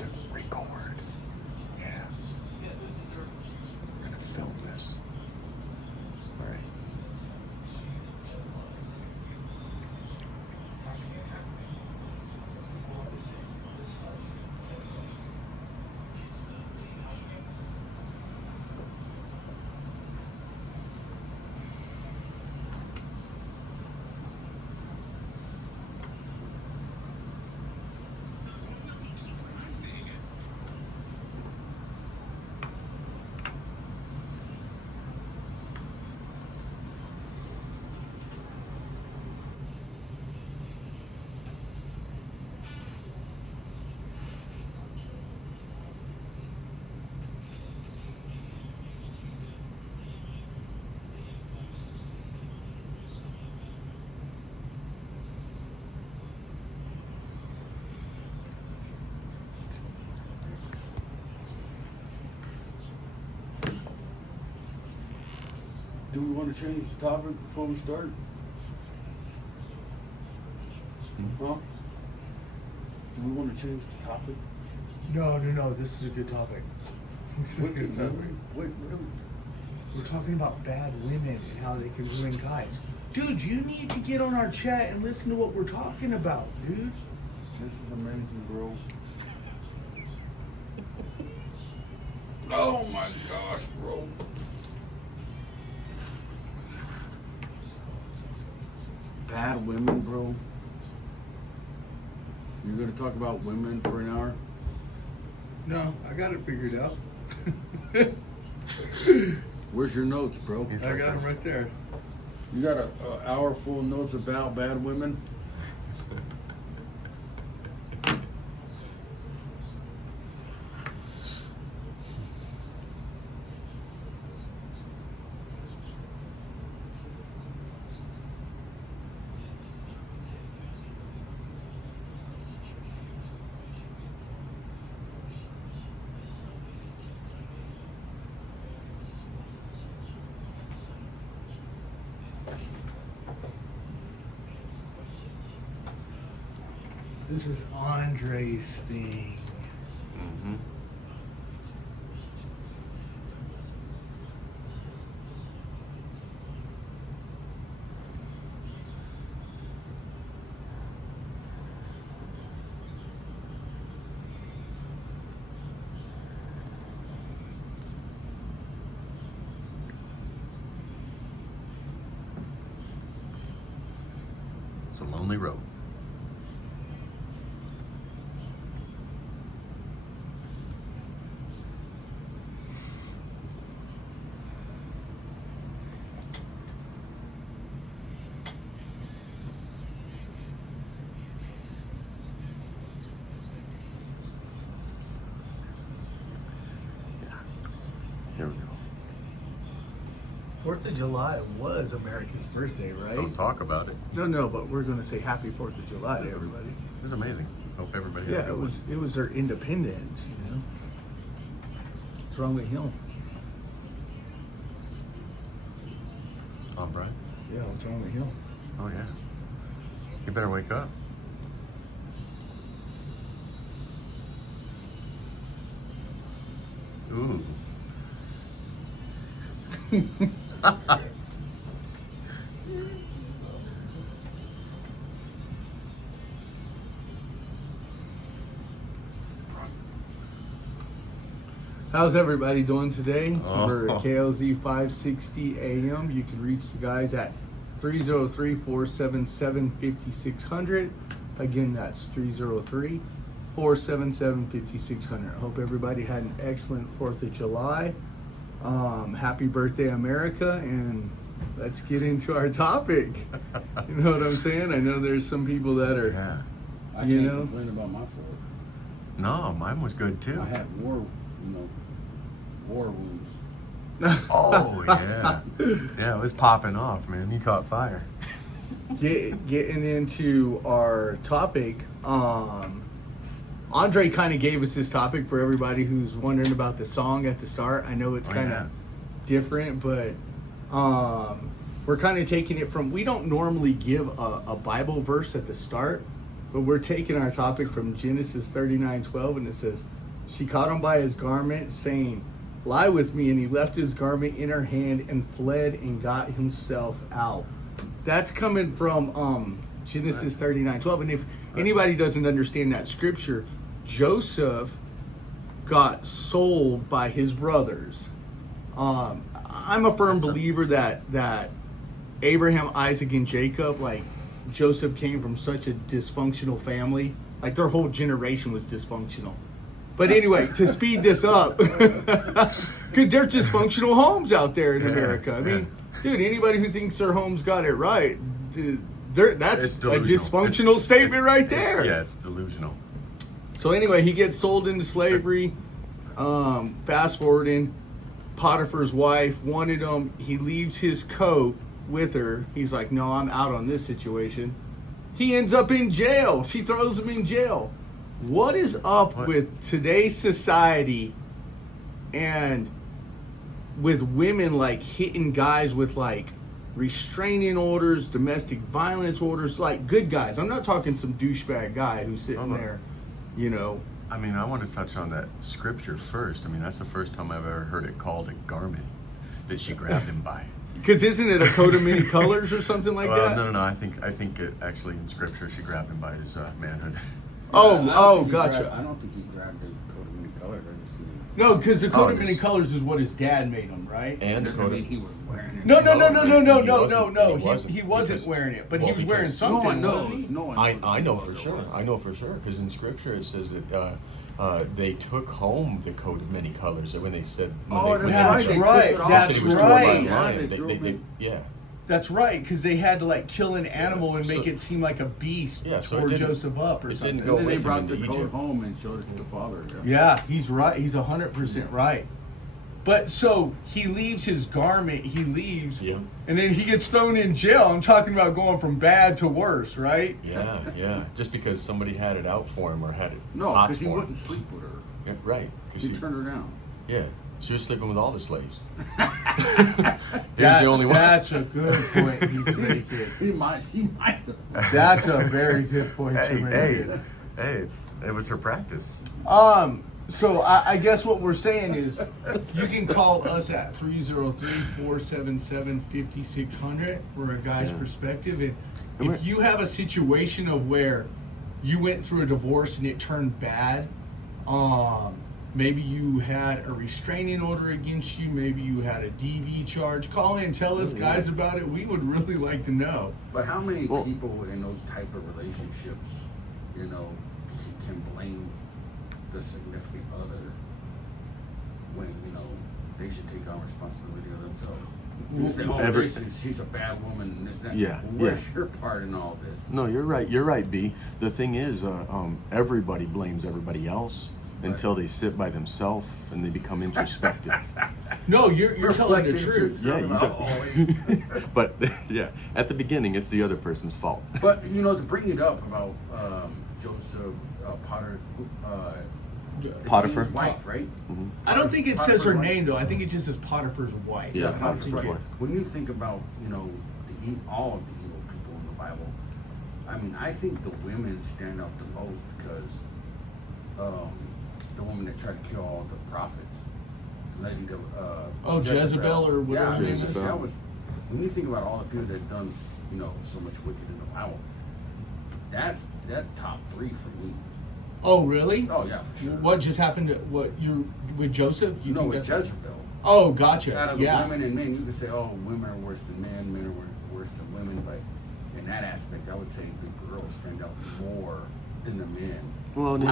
about to record. Yeah. We're gonna film this. All right. Do we want to change the topic before we start? Huh? Do we want to change the topic? No. This is a good topic. This is a good topic. Wait. We're talking about bad women and how they can ruin guys. Dude, you need to get on our chat and listen to what we're talking about, dude. This is amazing, bro. Oh my gosh, bro. Bad women, bro. You're gonna talk about women for an hour? No, I got it figured out. Where's your notes, bro? I got them right there. You got an hour full of notes about bad women? This is Andre's thing. Mm-hmm. It's a lonely road. Here we go. 4th of July was America's birthday, right? Don't talk about it. No, but we're going to say happy 4th of July to Listen, everybody. It was amazing. Hope everybody had a Yeah, good one. it was their independence, you know. What's wrong with him? Tom Bryan? Yeah, what's wrong with him? Oh yeah. You better wake up. Ooh. How's everybody doing today? Oh. For KLZ 560 AM, you can reach the guys at 303-477-5600. Again, that's 303-477-5600. Hope everybody had an excellent 4th of July. Happy birthday, America, and let's get into our topic. You know what I'm saying? I know there's some people that are, Yeah. I You can't know? complain about my fourth. No, mine was good too. I had war wounds. Oh yeah. Yeah, it was popping off, man. He caught fire. getting into our topic, Andre kind of gave us this topic for everybody who's wondering about the song at the start. I know it's Oh, kind of yeah. different, but we're kind of taking it from, we don't normally give a Bible verse at the start. but we're taking our topic from Genesis 39:12, and it says, she caught him by his garment, saying, lie with me, and he left his garment in her hand and fled and got himself out. That's coming from Genesis 39:12. And if anybody doesn't understand that scripture, Joseph got sold by his brothers. I'm a firm believer that Abraham, Isaac, and Jacob, like Joseph came from such a dysfunctional family. Like their whole generation was dysfunctional. But anyway, to speed this up, because there's dysfunctional homes out there in America. I mean, dude, anybody who thinks their home's got it right, that's a dysfunctional statement right there. Yeah, it's delusional. So anyway, he gets sold into slavery. Fast forwarding, Potiphar's wife wanted him. He leaves his coat with her. He's like, no, I'm out on this situation. He ends up in jail. She throws him in jail. What is up with today's society and with women like hitting guys with like restraining orders, domestic violence orders, like good guys? I'm not talking some douchebag guy who's sitting there, you know. I mean, I want to touch on that scripture first. I mean, that's the first time I've ever heard it called a garment that she grabbed him by. Because isn't it a coat of many colors or something like that? No. I think it actually in scripture she grabbed him by his manhood. Gotcha. I don't think he grabbed a coat of many colors. No, because the coat of many colors is what his dad made him, right? And doesn't mean he was wearing it. No. He He wasn't because- wearing it, but well, he was wearing because- something. No wasn't one he? knows. No one I know knows for what it sure. was. I know for sure because in scripture it says that they took home the coat of many colors. When they said, That's they right. That's said he was torn by a right. lion, yeah. That's right, because they had to like kill an animal and make So- it seem like a beast Yeah, so it tore didn't- Joseph up or it something. didn't go And then they with him brought the into coat Egypt. home and showed it to the father. Yeah, he's right. He's 100% right. But so he leaves his garment, he leaves, Yeah. and then he gets thrown in jail. I'm talking about going from bad to worse, right? Yeah. Just because somebody had it out for him or had it No, hot because he for him. wouldn't sleep with her. Yeah, right. 'Cause He turned her down. Yeah. She was sleeping with all the slaves. There's the only one. That's a good point, Heath Kid. He might. That's a very good point, Hey, it was her practice. So I guess what we're saying is you can call us at 303-477-5600 for a guy's perspective. And if you have a situation of where you went through a divorce and it turned bad, maybe you had a restraining order against you, maybe you had a DV charge, call in, tell us guys about it. We would really like to know. But how many people in those type of relationships, you know, can blame the significant other when, you know, they should take on responsibility of themselves? You say, she's a bad woman and this, that. Yeah, Well, where's your part in all this? No, you're right, B. The thing is, everybody blames everybody else until they sit by themselves and they become introspective. No, you're telling the truth. Yeah, you don't. But yeah, at the beginning, it's the other person's fault. But you know, to bring it up about Joseph Potiphar? his wife, right? Mhm. I don't think it says her Potiphar's name though. I think it just says Potiphar's wife. Yeah, I don't Potiphar's think wife. When you think about, you know, all of the evil people in the Bible, I mean, I think the women stand out the most because the woman that tried to kill all the prophets, Lady Jezebel or whatever Yeah, her name is. that was. When you think about all the people that done, you know, so much wicked in the Bible, that's top 3 for me. Oh, really? Oh yeah, for sure. What just happened to what you with Joseph? You No, think with that's Jezebel. Oh, gotcha. Out of the Yeah. women and men, you could say, oh, women are worse than men, men are worse than women, but in that aspect, I would say the girls stand out more than the men. Well, I don't-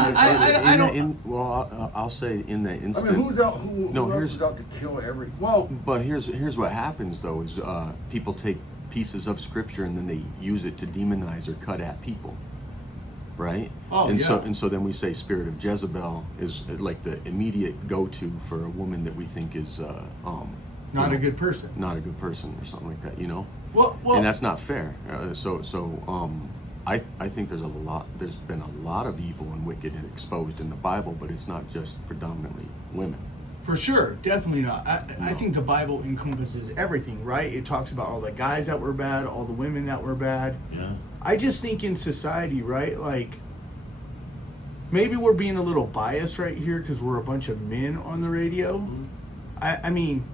I'll say in that I instant. mean, who else here's- is out to kill every? Well, But here's what happens though is people take pieces of scripture and then they use it to demonize or cut at people, right? Oh, and yeah. so then we say spirit of Jezebel is like the immediate go-to for a woman that we think is Not a good person. not a good person or something like that, you know. Well, And that's not fair. I think there's been a lot of evil and wicked exposed in the Bible, but it's not just predominantly women. For sure, definitely not. I think the Bible encompasses everything, right? It talks about all the guys that were bad, all the women that were bad. Yeah. I just think in society, right? Like, maybe we're being a little biased right here because we're a bunch of men on the radio. Mm-hmm. I mean,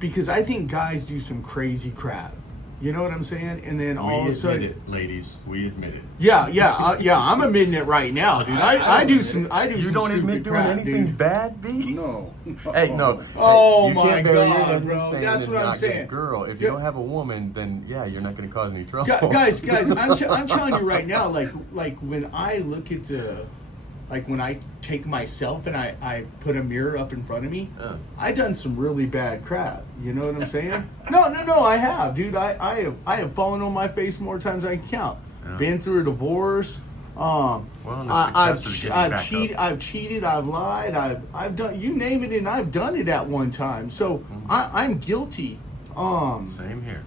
because I think guys do some crazy crap. You know what I'm saying? And then all of a sudden, it, ladies. We admit it. yeah, I'm admitting it right now, dude. I do some. You don't stupid admit doing crap, anything dude. bad, B? No. Hey, no. Oh You my can't bury your God, head in bro. the sand That's and what I'm not get a saying. Girl, if you Yeah. don't have a woman, then yeah, you're not going to cause any trouble. Guys, I'm telling you right now, like when I look at like when I take myself and I put a mirror up in front of me, I done some really bad crap. You know what I'm saying? No, I have, dude. I have fallen on my face more times than I can count. Yeah. Been through a divorce. Well, the success is getting I've back cheated. up. I've cheated. I've lied. I've done. You name it, and I've done it at one time. So I'm guilty. Same here.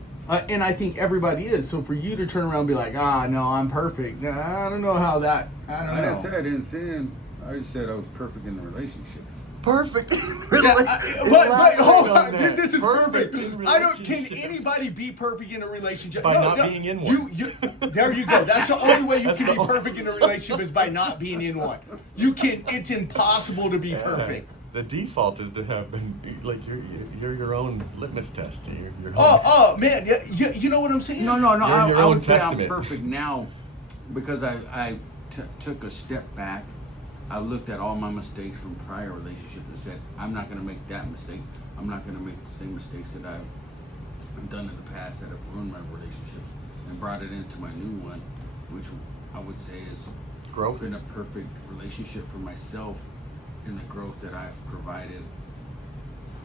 And I think everybody is. So for you to turn around and be like, no, I'm perfect. Nah, I don't know how that. I don't I know. didn't say I didn't sin. I just said I was perfect in the relationships. Perfect. But hold on, dude, this is perfect. in I don't. Can relationships. anybody be perfect in a relationship? By not being in one. You, there you go. That's the only way you That's can be the only- perfect in a relationship is by not being in one. You can. It's impossible to be perfect. The default is to have been like you're your own litmus test. You're Oh man, yeah, you know what I'm saying? No. You're I, your I own would say testament. I'm perfect now because I took a step back. I looked at all my mistakes from prior relationships and said, I'm not going to make that mistake. I'm not going to make the same mistakes that I've done in the past that have ruined my relationships, and brought it into my new one, which I would say is Growth. been a perfect relationship for myself and the growth that I've provided.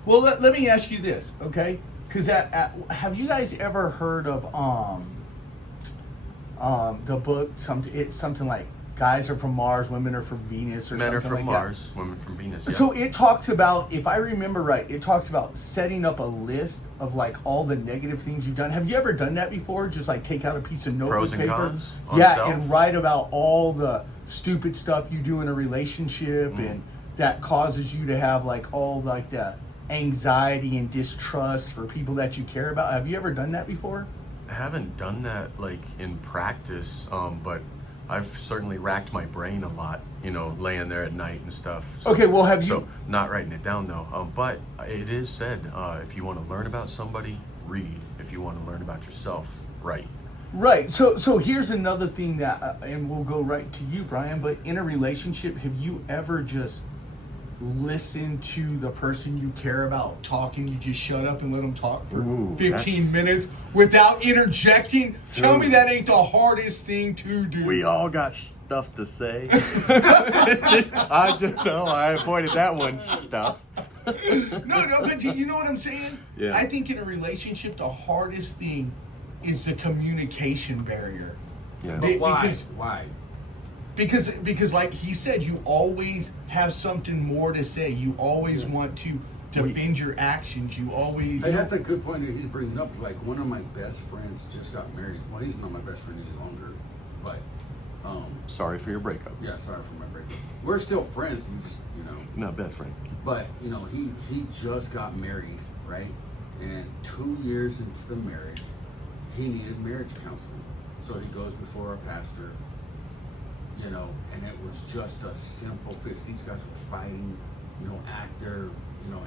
Well, let me ask you this, okay? Because have you guys ever heard of the book something like Guys Are From Mars, Women Are From Venus, or Men something are from like Mars, women from Venus. Yeah. So it talks about, if I remember right, it talks about setting up a list of like all the negative things you've done. Have you ever done that before? Just like take out a piece of notebook Pros and paper, cons on yeah, self? and write about all the stupid stuff you do in a relationship and that causes you to have like all like the anxiety and distrust for people that you care about. Have you ever done that before? I haven't done that like in practice, but I've certainly racked my brain a lot, laying there at night and stuff. So, Okay, well, have you- So, not writing it down though. But it is said, if you want to learn about somebody, read. If you want to learn about yourself, write. Right. So here's another thing that, and we'll go right to you, Brian. But in a relationship, have you ever just listened to the person you care about talking? You just shut up and let them talk for Ooh, 15 that's- minute without interjecting? Tell me Dude. that ain't the hardest thing to do. We all got stuff to say. I avoided that one stuff. No, but you know what I'm saying? Yeah. I think in a relationship, the hardest thing is the communication barrier. Yeah. Be- But why? because- Why? Because like he said, you always have something more to say. You always want to defend your actions. You always. Hey, that's a good point that he's bringing up. Like, one of my best friends just got married. Well, he's not my best friend any longer, but Sorry for your breakup. yeah, sorry for my breakup. We're still friends. We just, No, best friend. but he just got married, right? And 2 years into the marriage, he needed marriage counseling. So he goes before our pastor, and it was just a simple fix. These guys were fighting,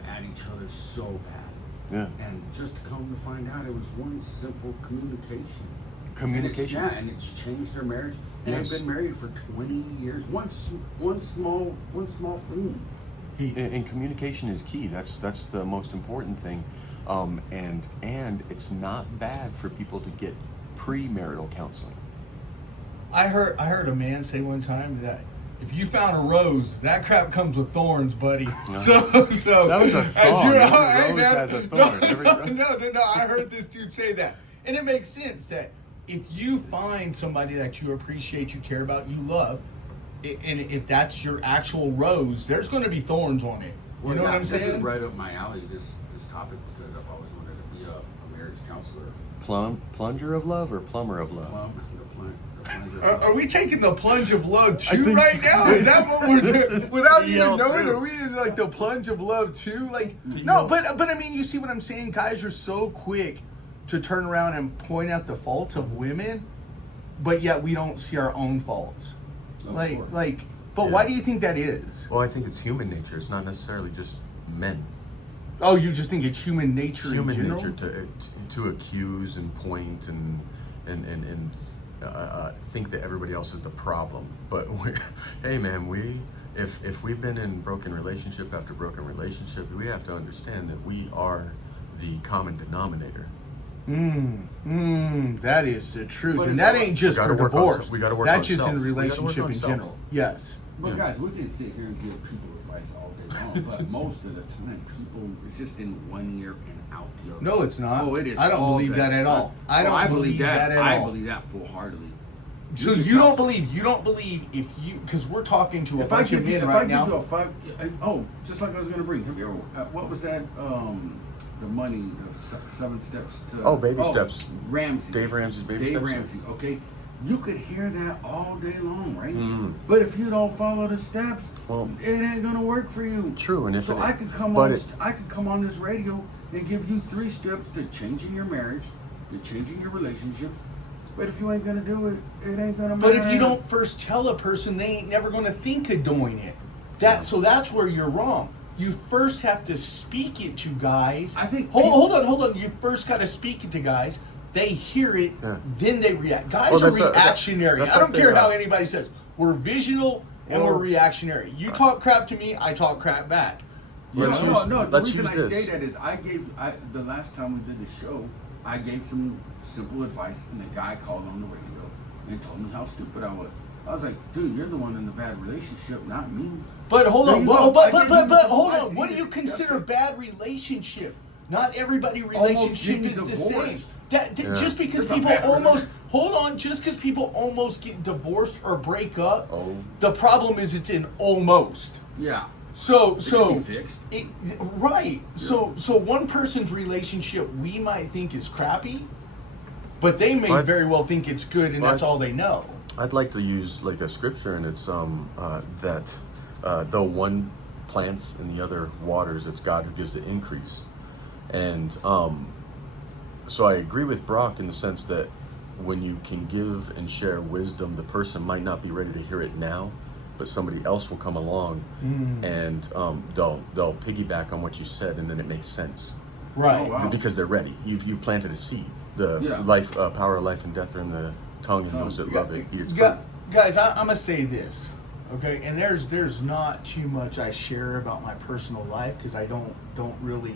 at each other so bad. Yeah. And just to come to find out, it was one simple communication. Communication. And it's changed their marriage. And Yes. they've been married for 20 years. One small thing. And communication is key. That's the most important thing. And it's not bad for people to get premarital counseling. I heard a man say one time that if you found a rose, that crap comes with thorns, buddy. No. So That was a as song. you're- Every hey, rose man, has a thorn. Every rose- no. I heard this dude say that, and it makes sense that if you find somebody that you appreciate, you care about, you love, and if that's your actual rose, there's going to be thorns on it. You know what I'm This is saying? right up my alley, this topic, because I've always wanted to be a marriage counselor. Plunger of love or plumber of love? The Are we taking the plunge of love too think- right now? Is that what we're This doing? is Without even PL2. knowing, are we in like the plunge of love too? Like, no, but I mean, you see what I'm saying? Guys are so quick to turn around and point out the faults of women, but yet we don't see our own faults. Of Like, course. but Yeah. why do you think that is? Well, I think it's human nature. It's not necessarily just men. Oh, you just think it's human nature Human in general? nature to accuse and point and think that everybody else is the problem. But hey, man, if we've been in broken relationship after broken relationship, we have to understand that we are the common denominator. That is the truth, But and it's that all- ain't just We gotta for work on divorce. self- we gotta work That's on just self. in We gotta work relationship on in self. general. Yes. But Yeah. guys, we can sit here and give people advice all day long, but most of the time, people it's just in one ear and out the other. No, it's not. Oh, it is. I don't all believe the that at time. all. I don't I believe that at I all. believe that full-heartedly. So can you don't tell- believe if you, because we're talking to a If I bunch of give you, men if right I now. give you a five, just like I was gonna bring. Have you ever? What was that? The money, the 7 steps to. Oh, Baby Steps. Ramsey. Dave Ramsey's Baby Dave Steps. Ramsey. Okay, you could hear that all day long, right? Mm. But if you don't follow the steps, Well, it ain't gonna work for you. true, and if So it- I could come but on. it- I could come on this radio and give you 3 steps to changing your marriage, to changing your relationship. But if you ain't gonna do it, it ain't gonna matter. But if you don't first tell a person, they ain't never going to think of doing it. So that's where you're wrong. You first have to speak it to guys. I think Hold on. You first got to speak it to guys. They hear it, Yeah. then they react. Guys Well, are that's a- reactionary. that's I don't something, care how anybody says. We're visual and Well, we're reactionary. You talk crap to me, I talk crap back. You Let's know? use- No. The let's reason use I this. say that is the last time we did the show, I gave some simple advice, and the guy called on the radio and told me how stupid I was. I was like, dude, you're the one in the bad relationship, not me. But hold There on, you well, go. but I gave you the hold advice, on. he What do you didn't consider accept bad relationship? Not everybody Almost relationship getting is the divorced. same. Yeah. Just because There's a people bad almost hold on, just because people almost get divorced or break up, Oh. the problem is it's in almost. Yeah. So can be fixed. right. So one person's relationship we might think is crappy, but they may But- very well think it's good, and that's but- all they know. I'd like to use like a scripture, and it's that though one plants and the other waters, it's God who gives the increase. And so I agree with Brock in the sense that when you can give and share wisdom, the person might not be ready to hear it now, but somebody else will come along and they'll piggyback on what you said, and then it makes sense Right. Oh, wow. because they're ready. You've planted a seed. The Yeah. life, power of life and death are in the tongue, and those that love it eat its fruit. Guys, I'm gonna say this, okay? And there's not too much I share about my personal life because I don't really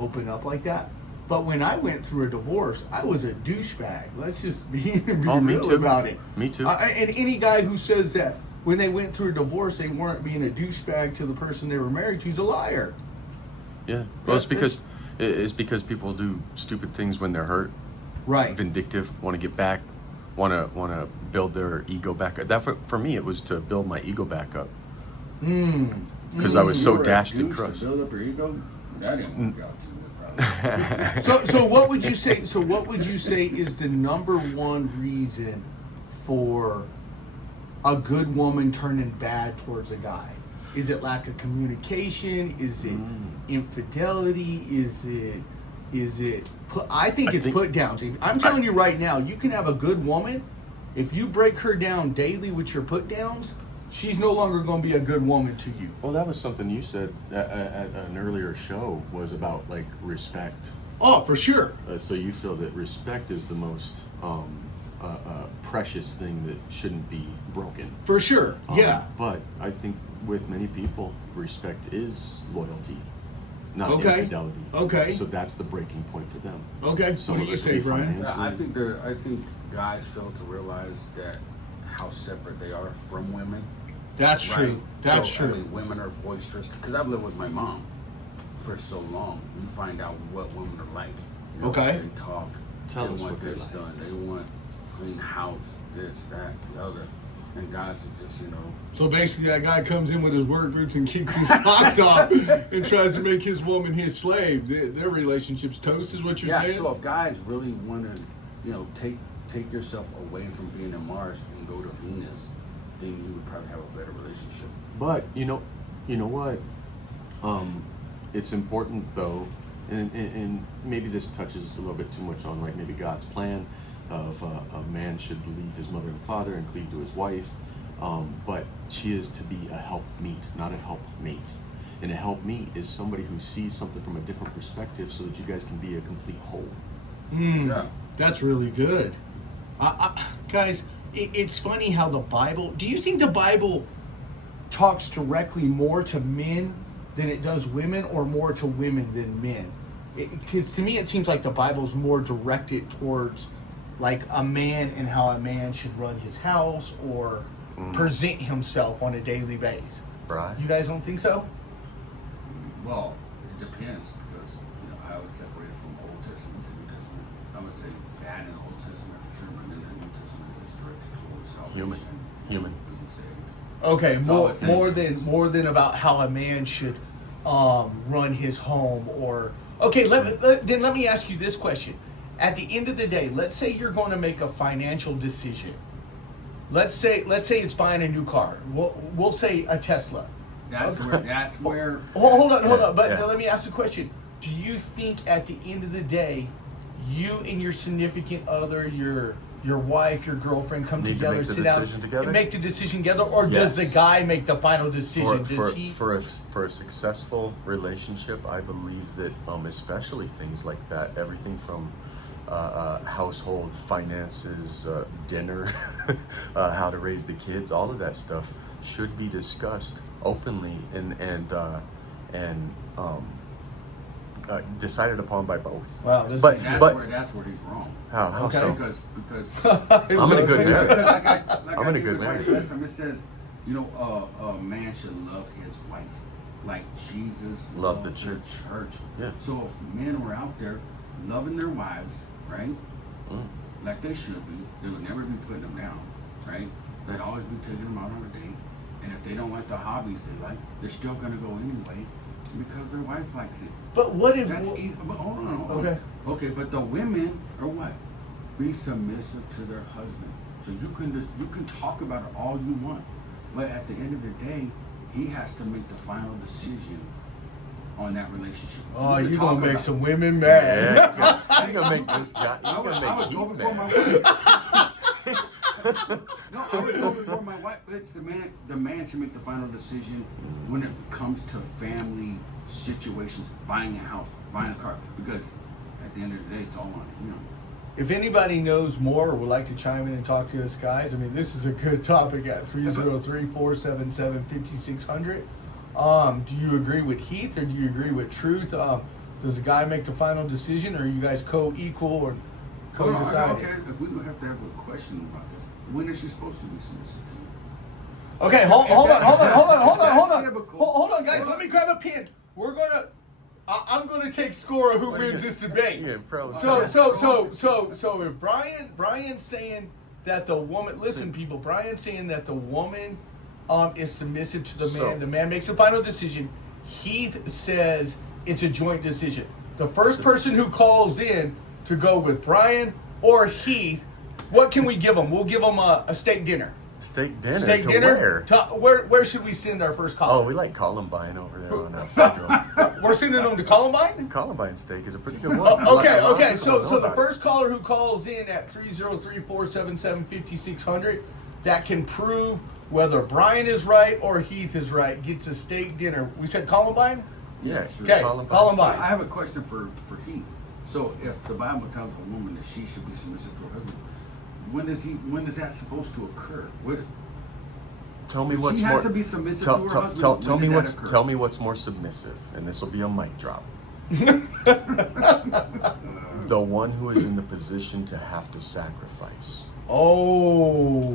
open up like that. But when I went through a divorce, I was a douchebag. Let's just be Oh, me real too. about it. Me too. And any guy who says that when they went through a divorce, they weren't being a douchebag to the person they were married to, he's a liar. Yeah, well, it's That- because people do stupid things when they're hurt, Right. vindictive, want to get back, want to build their ego back up. That for me, it was to build my ego back up because I was You so were a dashed and douche to crushed. Build up your ego. That didn't work out too good, probably. So what would you say? So what would you say is the number one reason for a good woman turning bad towards a guy? Is it lack of communication? Is it infidelity? Is it? I think it's put downs. I'm telling you right now, you can have a good woman. If you break her down daily with your put downs, she's no longer going to be a good woman to you. Well, that was something you said at an earlier show was about like respect. Oh, for sure. So you feel that respect is the most precious thing that shouldn't be broken. For sure. Yeah. But I think with many people, respect is loyalty, not Okay. infidelity. Okay. So that's the breaking point for them. Okay. Some What do of you it could say, be Brian? financial. Yeah, I think guys fail to realize that how separate they are from women. That's Right? true. That's So, true. I mean, women are boisterous because I've lived with my mom for so long. We find out what women are like. You know, Okay. They talk. Tell they us want what they're this like. done. They want clean house, this, that, the other. And guys are just, So basically, that guy comes in with his work boots and kicks his socks off and tries to make his woman his slave. Their relationship's toast, is what you're yeah. saying? So if guys really want to, take take yourself away from being in Mars and go to Venus, then you would probably have a better relationship. But you know what? It's important though, and maybe this touches a little bit too much on like maybe God's plan of a man should leave his mother and father and cleave to his wife. But she is to be a helpmeet, not a helpmate. And a helpmeet is somebody who sees something from a different perspective so that you guys can be a complete whole. Yeah. That's really good. Guys, it's funny how the Bible... Do you think the Bible talks directly more to men than it does women, or more to women than men? Because to me, it seems like the Bible's more directed towards like a man and how a man should run his house or present himself on a daily basis. Right. You guys don't think so? Well, it depends, because I would separate it from Old Testament to New Testament. I would say bad in the Old Testament for sure, but in the New Testament is directed towards salvation. Human. Being saved. Okay, So more than about how a man should run his home, or okay. Let me ask you this question. At the end of the day, let's say you're going to make a financial decision. Let's say it's buying a new car. We'll say a Tesla. That's where. Hold on. But Yeah. let me ask the question. Do you think at the end of the day, you and your significant other, your wife, your girlfriend come Need to together, make the sit down, decision together? and make the decision together, or does the Yes. guy make the final decision? For a successful relationship, I believe that especially things like that, everything from household finances, dinner, how to raise the kids, all of that stuff should be discussed openly and decided upon by both. Wow, this But- is That's where he's wrong. How Okay. so? Because I'm in a good Because marriage. like I'm I in a gave good advice marriage. last time, it says, a man should love his wife like Jesus Loved the loved church. church. Yeah. So if men were out there loving their wives, right, like they should be, they would never be putting them down, right? They'd always be taking them out on a date. And if they don't like the hobbies they like, they're still gonna go anyway because their wife likes it. But what if? That's easy. But hold on. Okay. Okay, but the women are what? Be submissive to their husband. So you can talk about it all you want, but at the end of the day, he has to make the final decision on that relationship. So Oh, you can you're talk gonna make about- some women mad. Yeah, he's gonna make this guy. He's I would gonna go make before Heath my mad. wife. No, I would go before my wife. But it's the man. The man should make the final decision when it comes to family situations, buying a house, buying a car. Because at the end of the day, it's all on him. If anybody knows more or would like to chime in and talk to us, guys, I mean, this is a good topic at 303-477-5600. Do you agree with Heath or do you agree with Truth? Does the guy make the final decision, or are you guys co-equal or Hold on, co-decided? okay, if we would have to have a question about this. When is she supposed to be submissive to you? Okay, hold on, guys. Hold Let on. me grab a pen. I'm gonna take score of who wins this debate. Yeah, probably. So if Brian's saying that the woman, listen, people, Brian's saying that the woman is submissive to the man. The man makes the final decision. Heath says it's a joint decision. The first person who calls in to go with Brian or Heath, what can we give them? We'll give them a steak dinner. Steak dinner. Steak to dinner. Where? Where should we send our first Oh, caller? we like Columbine over there on Federal. We're sending them to Columbine. Columbine steak is a pretty good one. Okay. A lot of people So don't know the about it. first caller who calls in at 303-477-5600 that can prove whether Brian is right or Heath is right gets a steak dinner. We said Columbine. Yeah, sure. Okay, Columbine. I have a question for Heath. So if the Bible tells a woman that she should be submissive to her husband, when is that supposed to occur? Tell me what's She more. has to be submissive to her husband. Tell When me did that what's. occur? Tell me what's more submissive, and this will be a mic drop. The one who is in the position to have to sacrifice. Oh.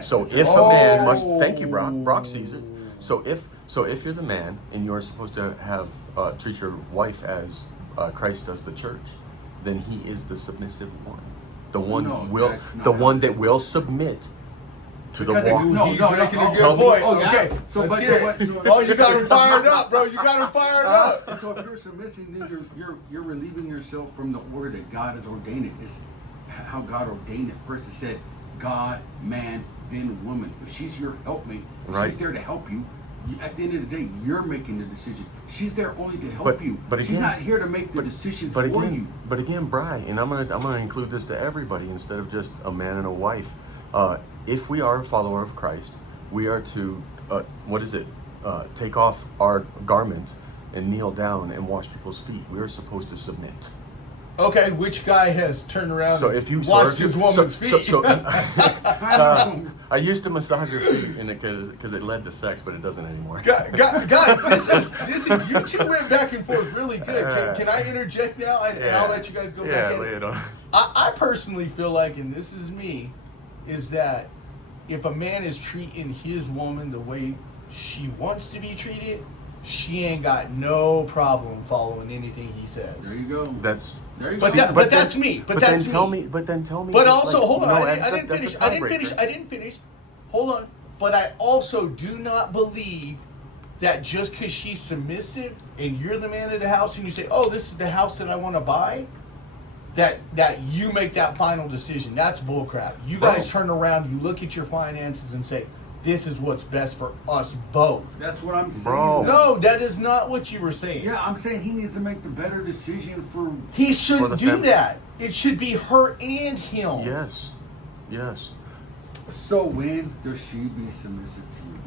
So if a man must, thank you, Brock. Brock sees it. So if you're the man and you're supposed to have treat your wife as Christ does the church, then he is the submissive one. The one No, will, that's not the how one it that is. will submit to Because the they one. do- no, He's no, making no, a good tell me- point. oh, yeah. Okay. So, let's but hear you it. know what? So- Oh, you got him fired up, bro. You got him fired up. So if you're submitting, then you're relieving yourself from the order that God has ordained. It how God ordained it. First it said God, man, then woman. If she's your helpmate, if Right. she's there to help you, at the end of the day, you're making the decision. She's there only to help But- you. but She's again- not here to make the decision But for again, you. Bri, and I'm gonna include this to everybody instead of just a man and a wife. If we are a follower of Christ, we are to take off our garment and kneel down and wash people's feet. We are supposed to submit. Okay, which guy has turned around So if you and washed his woman's feet? I used to massage your feet, and because it led to sex, but it doesn't anymore. Guys, this is you two went back and forth really good. Can I interject now? And I'll let you guys go back Yeah, in. lay it on us. I personally feel like, and this is me, is that if a man is treating his woman the way she wants to be treated, she ain't got no problem following anything he says. There you go. That's. There you But go. that- that's me. But that's then tell me. me. But then tell me. But also, hold on, no, I that's didn't that's finish. a tiebreaker. I didn't finish. Hold on. But I also do not believe that just because she's submissive and you're the man of the house and you say, "Oh, this is the house that I want to buy," that you make that final decision. That's bullcrap. You Bro. guys turn around, you look at your finances and say, "This is what's best for us both." That's what I'm saying. Bro. No, that is not what you were saying. Yeah, I'm saying he needs to make the better decision for. He For shouldn't the do family. that. It should be her and him. Yes. Yes. So when does she be submissive to you?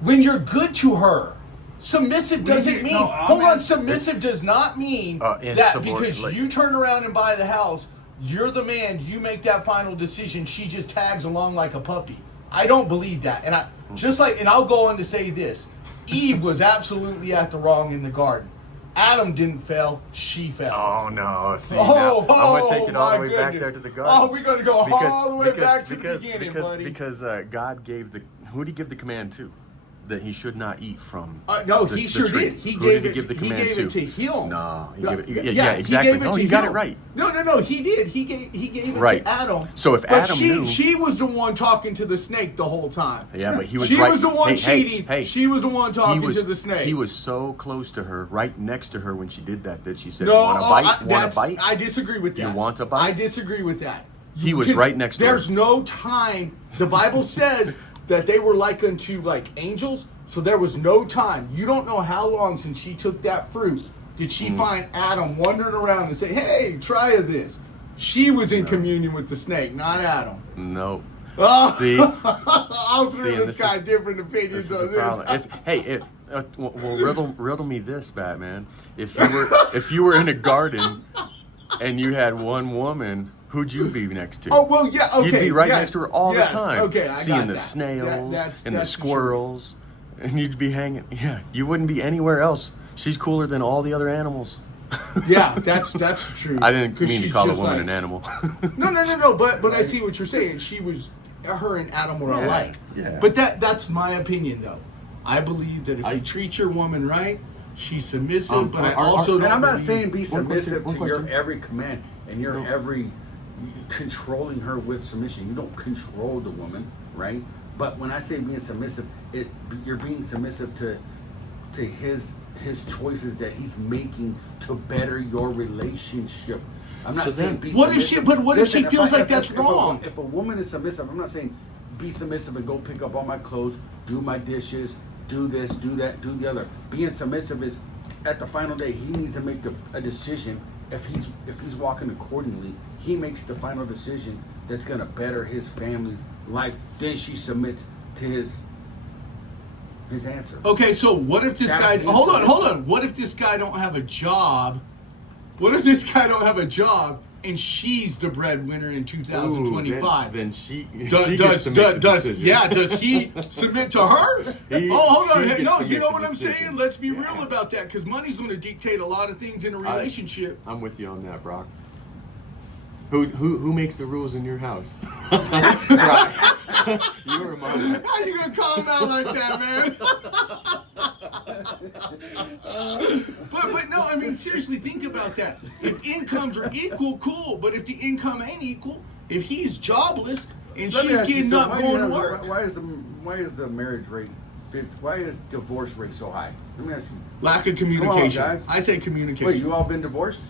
When you're good to her. Submissive doesn't mean, no, hold I'm on, submissive does not mean And that subordinate, because like- you turn around and buy the house, you're the man, you make that final decision, she just tags along like a puppy. I don't believe that. And I'll go on to say this. Eve was absolutely at the wrong in the garden. Adam didn't fail, she fell. Oh no! See, Oh, now, I'm gonna take it all the my way back goodness. there to the garden. Oh, we're gonna go all the way back to the beginning, buddy. Because God gave who did he give the command to? That he should not eat from. No, the, he the sure tree. did. He Who gave did he it. give the He command gave it to him. No, he No, gave it, yeah, yeah, he exactly. gave it No, to you got him. it right. No, he did. He gave it Right. to Adam. So if but Adam she, knew- she was the one talking to the snake the whole time. Yeah, but he was She right. was the one Hey, cheating. hey, she was the one talking he was, to the snake. He was so close to her, right next to her when she did that she said, No, "Want a bite? Want a bite?" I disagree with that. You want a bite? I disagree with that. He was Because right next to her. There's no time. The Bible says that they were like unto like angels. So there was no time. You don't know how long since she took that fruit did she find Adam wandering around and say, "Hey, try this." She was in communion with the snake, not Adam. No. Oh, See? I'll See, through and this this is- guy different opinions This is on the this. problem. Riddle me this, Batman. If you were in a garden and you had one woman, who'd you be next to? Oh, well, yeah, okay. You'd be right yes, next to her all yes, the time. Okay, I seeing got the that. snails That's and the the squirrels, and you'd be hanging. Yeah, you wouldn't be anywhere else. She's cooler than all the other animals. truth. Yeah, that's true. I didn't 'Cause mean to she's call a just woman like- an animal. No. But I see what you're saying. Her and Adam were Yeah, alike. yeah. But that's my opinion, though. I believe that if I- you treat your woman right, she's submissive. Um, but I are- also And don't. I'm not believe- saying be One question, submissive one to your question. every command and your No. every controlling her with submission. You don't control the woman, right? But when I say being submissive, you're being submissive to his choices that he's making to better your relationship. I'm not So saying then- be What if submissive. she- but what if she Listen, feels like if that's wrong? If a woman is submissive, I'm not saying be submissive and go pick up all my clothes, do my dishes, do this, do that, do the other. Being submissive is at the final day he needs to make a decision. If he's walking accordingly, he makes the final decision that's gonna better his family's life. Then she submits to his answer. Okay, so what if this That's guy? being Hold submissive. on. What if this guy don't have a job? What if this guy don't have a job and she's the breadwinner in 2025? Then she Does he submit to her? He- Hold on. he Hey, gets no, to you make know the what I'm decision. saying? Let's be Yeah. real about that because money's going to dictate a lot of things in a relationship. I'm with you on that, Brock. Who makes the rules in your house? Brock. You or mine? How you gonna call him out like that, man? But no, I mean seriously, think about that. If incomes are equal, cool. But if the income ain't equal, if he's jobless and Let me she's ask you getting something. up Why do you going to have- work, Why is the marriage rate 50? Why is divorce rate so high? Let me ask you. lack of communication. guys. I say Wait, communication. you all been divorced?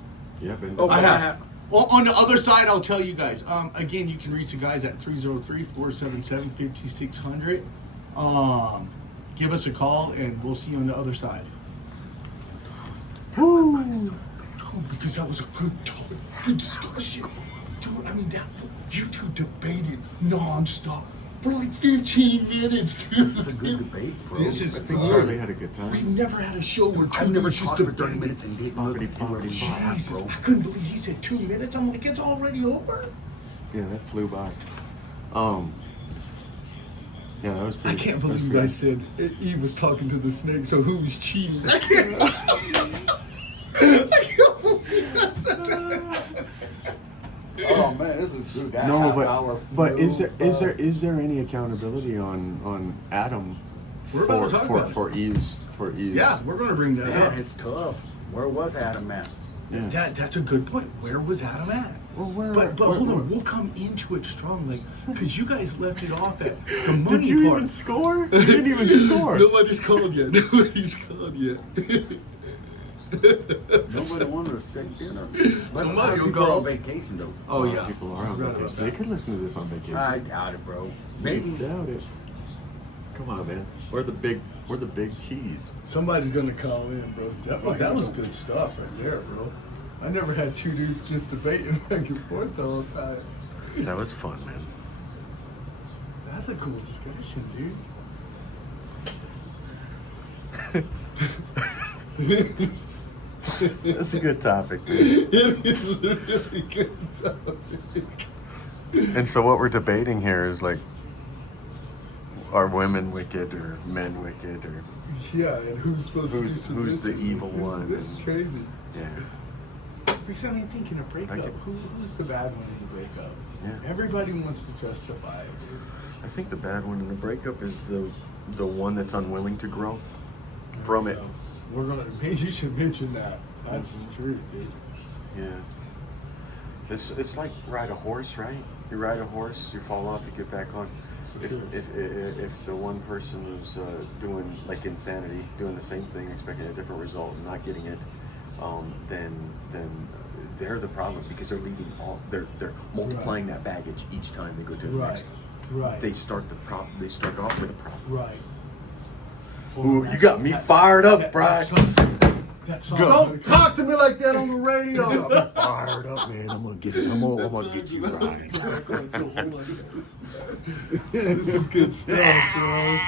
Yeah, been Oh, I but have. Well, on the other side, I'll tell you guys. Again, you can reach the guys at 303-477-5600. Give us a call, and we'll see you on the other side. Woo! Oh, because that was a good topic, good discussion. Dude, I mean, you two debated nonstop for like 15 minutes. Dude. This is a good debate, bro. This is I think good. Charlie had a good time. We've never had a show where I've never just talked for 30 debated. minutes and didn't look and see where we at, Jesus, bro. I couldn't believe he said 2 minutes. I'm like, it's already over. Yeah, that flew by. Yeah, that was I pretty. can't that was believe you pretty- guys said Eve was talking to the snake, so who was cheating? I can't believe you guys said that. Oh man, this is good. That No, half but hour is flew there any accountability on Adam We're about to talk about it. for Eve's Yeah, we're going to bring that by. up. Man, it's tough. Where was Adam at? Yeah. That's a good point. Where was Adam at? Well, But hold on, we'll come into it strong, like, because you guys left it off at the money Did you part. even score? You didn't even score. Nobody's called yet. Nobody's called yet. Nobody wanted a steak dinner. But Somebody a lot of will people go. are on vacation though. Oh, yeah. People I are on forgot about vacation. They that. could listen to this on vacation. I doubt it, bro. Maybe. Doubt it. Come on, man. We're the big cheese. Somebody's gonna call in, bro. That was good stuff right there, bro. I never had two dudes just debating back and forth the whole time. That was fun, man. That's a cool discussion, dude. That's a good topic, man. It is a really good topic. And so what we're debating here is like, are women wicked or men wicked or Yeah, and who's supposed to be who's the submissive? evil one? This is crazy. Yeah. Because I'm thinking a breakup. I get- Who's the bad one in the breakup? Yeah. Everybody wants to justify it, dude. I think the bad one in the breakup is the one that's unwilling to grow from it. We're gonna. Maybe you should mention that. That's the truth, dude. Yeah. It's like ride a horse, right? You ride a horse, you fall off, you get back on. If the one person is doing like insanity, doing the same thing, expecting a different result, and not getting it, then they're the problem because they're leading all. They're multiplying that baggage each time they go to the Right. next. Right. They start the problem. They start off with a problem. Right. Ooh, you got me fired up, Brian. That song. Don't talk to me like that on the radio. Fired up, man. I'm gonna get it. I'm gonna get you, Brian. This is good stuff, bro.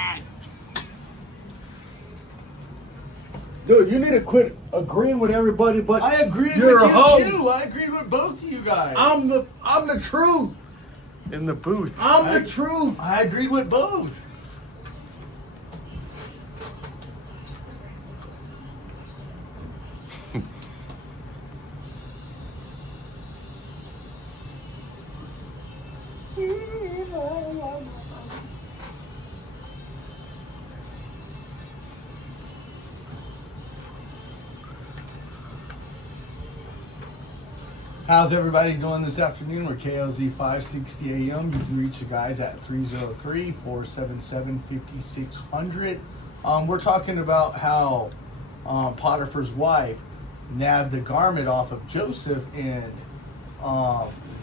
Dude, you need to quit agreeing with everybody, but I agreed you're with a you host. too. I agreed with both of you guys. I'm the truth. In the booth. I'm the truth. I agreed with both. How's everybody doing this afternoon? We're KLZ 560 AM. You can reach the guys at 303-477-5600. We're talking about how Potiphar's wife nabbed the garment off of Joseph and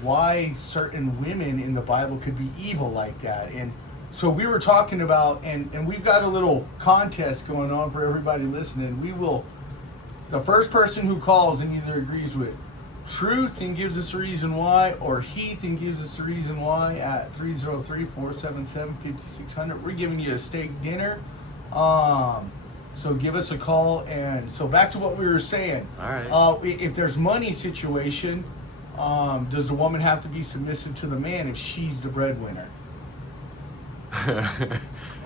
why certain women in the Bible could be evil like that. And so we were talking about, and we've got a little contest going on for everybody listening. We will, the first person who calls and either agrees with Truth and gives us a reason why, or Heath and gives us a reason why at 303-477-5600. We're giving you a steak dinner. So give us a call. And so back to what we were saying. All right. If there's money situation, does the woman have to be submissive to the man if she's the breadwinner? I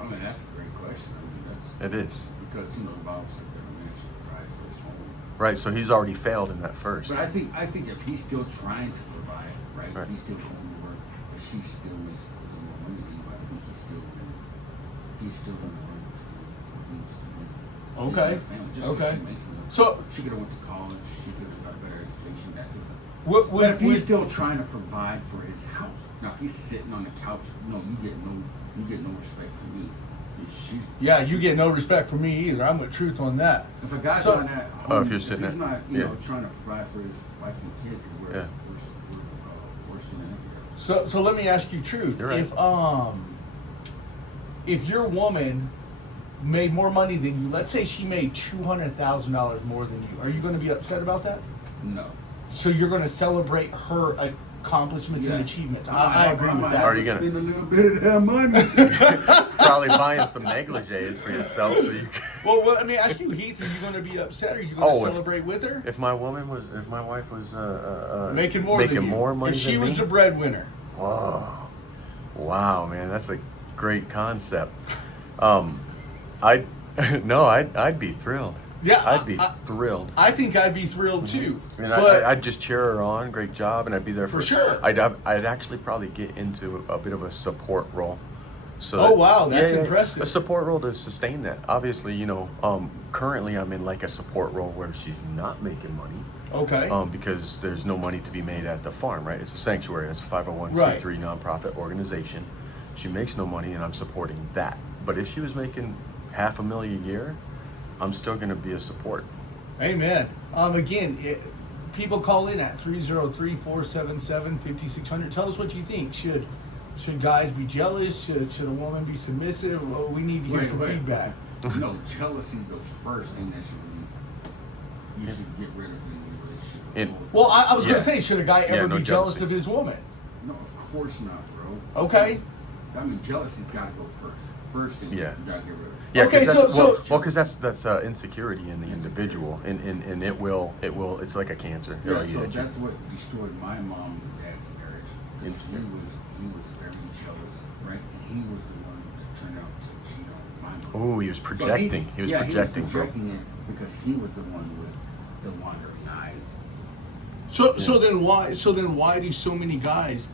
mean, that's a great question. I mean, that's It is. because the Bible said that a man should provide for his home. Right, so he's already failed in that first. But I think if he's still trying to provide, right? Right. He's still going to work. If she still makes a little more money than you, I think he's still going to work. Okay. Just Okay. She makes a little, So- she could have went to college. She could have got a better education. That doesn't. What But if he's still trying to provide for his house, now if he's sitting on the couch, no, you get no respect from me. It's she. Yeah, you get no respect from me either. I'm with Truth on that. If a guy's So- on that, Oh, if you're sitting he's there, not, yeah. trying to provide for his wife and kids is worse, Yeah. worse than anything else. So let me ask you truth. You're right. If your woman made more money than you, let's say she made $200,000 more than you, are you going to be upset about that? No. So you're going to celebrate her accomplishments and Yeah. achievements. I agree with that. Are you gonna- spend a little bit of that money? Probably buying some negligees for yourself so you can. Well, let me ask you, Heath, are you going to be upset? Are you going to Oh, celebrate with her? If my wife was Making more than you. more money if she than was me, the breadwinner. whoa, wow, man, that's a great concept. I'd I'd be thrilled. Yeah, I'd be thrilled. I think I'd be thrilled too. I mean, but I'd just cheer her on. Great job, and I'd be there For sure. I'd actually probably get into a bit of a support role. So Oh, wow, that's impressive. A support role to sustain that. Obviously, currently I'm in like a support role where she's not making money. okay. Because there's no money to be made at the farm, right? It's a sanctuary. It's a 501c3 Right. nonprofit organization. She makes no money, and I'm supporting that. But if she was making $500,000 a year, I'm still going to be a support. Amen. Again, people call in at 303-477-5600. Tell us what you think. Should guys be jealous? Should a woman be submissive? Well, we need to hear some feedback. No, jealousy is the first thing that you should get rid of in your relationship. Well, I was going Yeah. to say, should a guy ever no be jealous jealousy. of his woman? No, of course not, bro. Okay. I mean, jealousy's got to go first. First thing Yeah. you got to get rid of. Yeah, Okay, because that's insecurity in the individual, and it will it's like a cancer. Yeah, It'll so eat at you. that's what destroyed my mom and dad's marriage. 'Cause he was very jealous, right? And he was the one that turned out to cheat on my mom. Oh, he was projecting. He was projecting, bro. projecting it because he was the one with the wandering eyes. So then why do so many guys,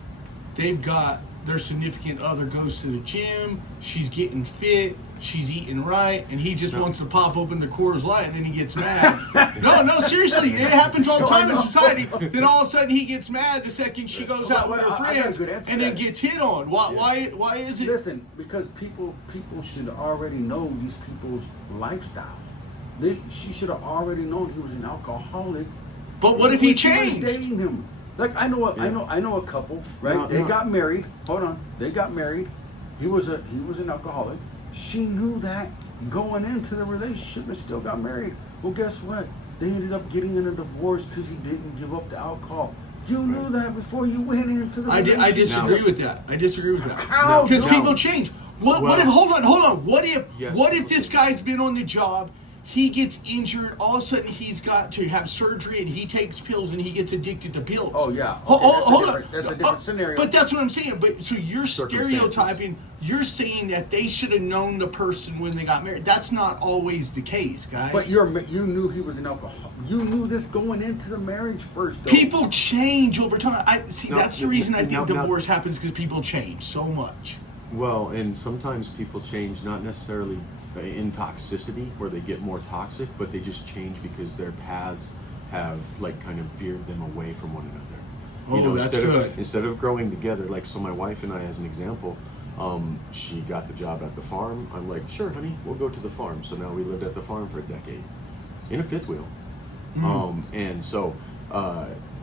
they've got their significant other goes to the gym, she's getting fit, she's eating right, and he just wants to pop open the Coors Light, and then he gets mad. no, seriously, it happens all the time in society. Then all of a sudden he gets mad the second she goes out with her I got a friends, good answer and to then that. gets hit on. Why is it? Listen, because people should already know these people's lifestyles. She should have already known he was an alcoholic. But what if he when she was changed? dating him? Like I know a couple, right? No, they no. got married. Hold on, they got married. He was an alcoholic. She knew that going into the relationship and still got married. Well, guess what? They ended up getting in a divorce because he didn't give up the alcohol. You knew that before you went into the I relationship. disagree with that. I disagree with that. How? Because No. people change. What if? Hold on. What if? Yes, what if people this change. guy's been on the job? He gets injured. All of a sudden, he's got to have surgery, and he takes pills, and he gets addicted to pills. Oh, yeah. Ho- Okay, ho- that's a hold different- on. that's a different scenario. But that's what I'm saying. But so you're Circumstances. stereotyping. You're saying that they should have known the person when they got married. That's not always the case, guys. But you knew he was an alcoholic. You knew this going into the marriage first, though. people change over time. No, That's the reason I no, think no. divorce happens because people change so much. Well, and sometimes people change not necessarily in toxicity where they get more toxic, but they just change because their paths have like kind of veered them away from one another. Oh, that's good. Instead of growing together, like so my wife and I as an example, she got the job at the farm. I'm like, sure, honey, we'll go to the farm. So now we lived at the farm for a decade in a fifth wheel. And so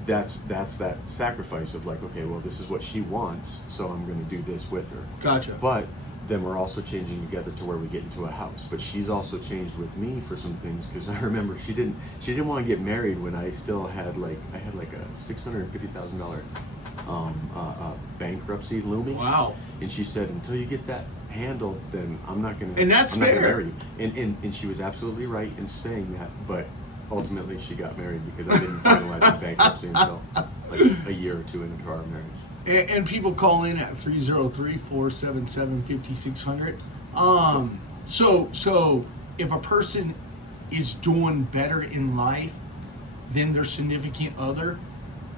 that's that sacrifice of like, okay, well, this is what she wants, so I'm going to do this with her. Gotcha. But then we're also changing together to where we get into a house. But she's also changed with me for some things because I remember she didn't want to get married when I still had like a $650,000 bankruptcy looming. Wow. And she said, until you get that handled, then I'm not gonna. And that's I'm not gonna fair. marry you. And she was absolutely right in saying that. But ultimately, she got married because I didn't finalize the bankruptcy until like a year or two into our marriage. And people call in at 303-477-5600. So if a person is doing better in life than their significant other,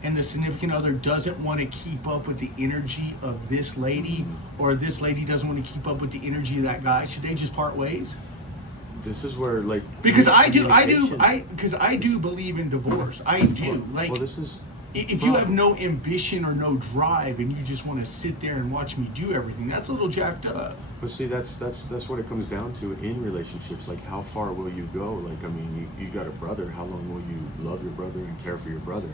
and the significant other doesn't want to keep up with the energy of this lady, or this lady doesn't want to keep up with the energy of that guy, should they just part ways? This is where like Because I do communication- believe in divorce. I do. Like, well, this is if you have no ambition or no drive and you just want to sit there and watch me do everything, that's a little jacked up. But see, that's what it comes down to in relationships. Like, how far will you go? Like, I mean, you got a brother. How long will you love your brother and care for your brother?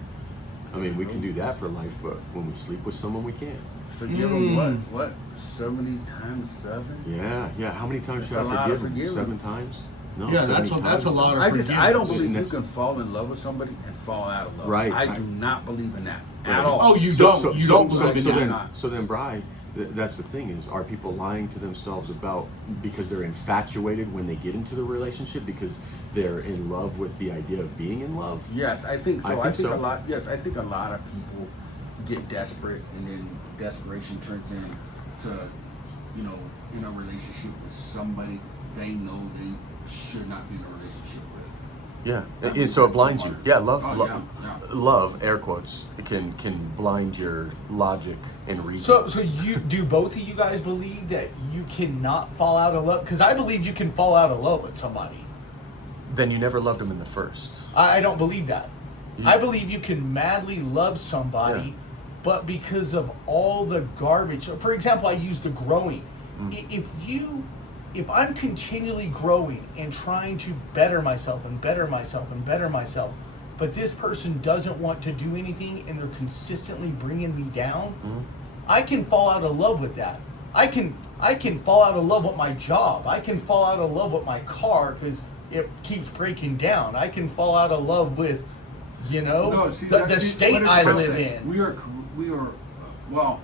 I mean, we can do that for life, but when we sleep with someone, we can't. Forgive them what? 70 times 7? Yeah. How many times should That's a I lot forgive of him? forgiving. 7 times? No, Yeah, 70 that's a times. lot of I don't And believe you that's- can fall in love with somebody and fall out of love. Right. I do not believe in that Right. at all. Oh, you don't. You don't believe in so that. then, Not. so then, Bri, that's the thing is, are people lying to themselves about because they're infatuated when they get into the relationship because they're in love with the idea of being in love? Yes, I think so. I think so. a lot. Yes, I think a lot of people get desperate, and then desperation turns into, in a relationship with somebody they know they should not be in a relationship with. Yeah, That and so it blinds you. makes it Yeah, hard. Oh, yeah. love, air quotes, it can blind your logic and reason. So you do both of you guys believe that you cannot fall out of love? Because I believe you can fall out of love with somebody. Then you never loved them in the first. I don't believe that. You- I believe you can madly love somebody, Yeah. but because of all the garbage. For example, I use the growing. If I'm continually growing and trying to better myself and better myself and better myself, but this person doesn't want to do anything and they're consistently bringing me down, I can fall out of love with that. I can fall out of love with my job. I can fall out of love with my car because it keeps breaking down. I can fall out of love with, the state what I does live God say? in. We are. Well,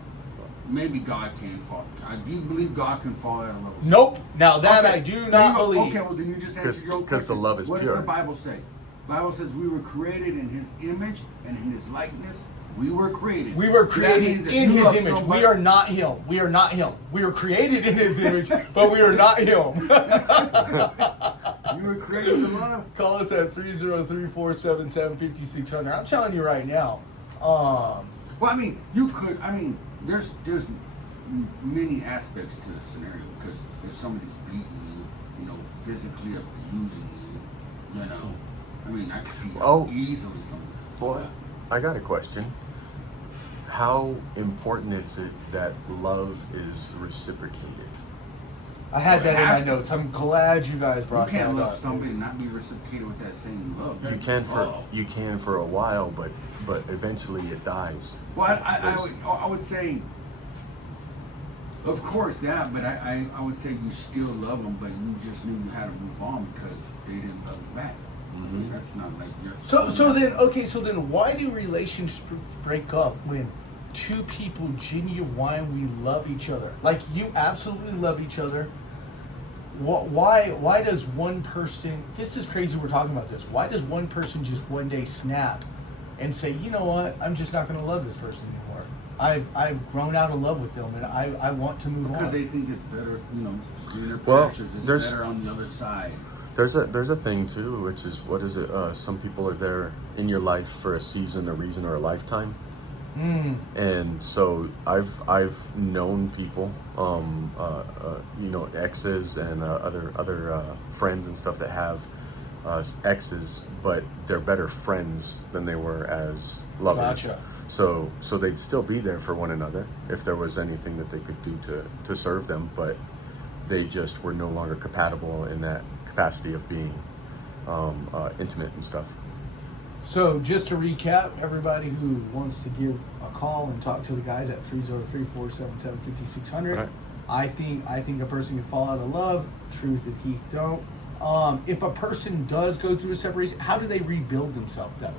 maybe God can fall. Do you believe God can fall out of love? Nope. Now that Okay, I do there not you go. believe. Okay, well then you just answered your own 'Cause the question. love is What pure. does the Bible say? The Bible says we were created in His image and in His likeness. We were created. We were That created means if in you His love image. somebody- We are not Him. We are not Him. We were created in His image, but we are not Him. You were created to love. Call us at 303-477-5600. I'm telling you right now. Well, I mean, you could. I mean, there's many aspects to the scenario because if somebody's beating you, physically abusing you, I mean, I can see how Oh. easily somebody. Boy, I got a question. How important is it that love is reciprocated? I had that in my Has to. notes. I'm glad you guys You brought can't that love up. somebody and not be reciprocated with that same love. You That's can love. for a while, but eventually it dies. Well, I would say, of course that, but I would say you still love them, but you just knew you had to move on because they didn't love you back. Mhm. That's not like you're. So then why do relationships break up when two people genuinely love each other? Like you absolutely love each other. Why does one person, this is crazy we're talking about this, why does one person just one day snap and say, you know what, I'm just not going to love this person anymore. I've grown out of love with them and I want to move Because on. they think it's better, greener Well, pastures. It's there's- better on the other side. There's a thing too, which is what is it? Some people are there in your life for a season, a reason, or a lifetime. And so I've known people, exes and other friends and stuff that have exes, but they're better friends than they were as lovers. Gotcha. So they'd still be there for one another if there was anything that they could do to serve them, but they just were no longer compatible in that capacity of being intimate and stuff. So just to recap, everybody who wants to give a call and talk to the guys at 303-477-5600. Right. I think a person can fall out of love. Truth that Heath don't. If a person does go through a separation, how do they rebuild themselves though?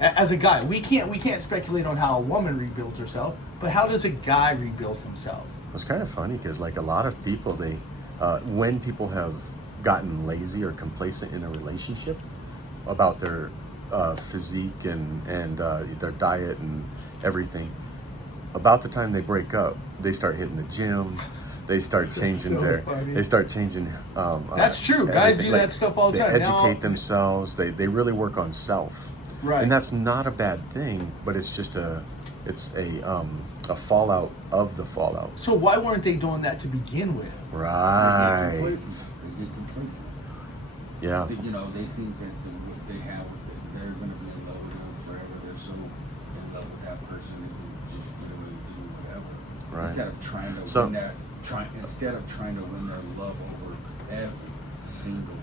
As a guy, we can't speculate on how a woman rebuilds herself, but how does a guy rebuild himself? It's kind of funny because like a lot of people, when people have gotten lazy or complacent in a relationship about their physique and their diet and everything, about the time they break up, they start hitting the gym. They start changing so funny. They start changing. That's true. Guys everything. do that stuff all the time. They Now- educate themselves. They really work on self. Right. And that's not a bad thing, but it's just a fallout of the fallout. So why weren't they doing that to begin with? They Right. get complacent. They get complacent. Yeah. They think that they're going to be in love with them forever. They're so in love with that person and just get away with doing whatever. Right. Instead of trying to So- win their love over every single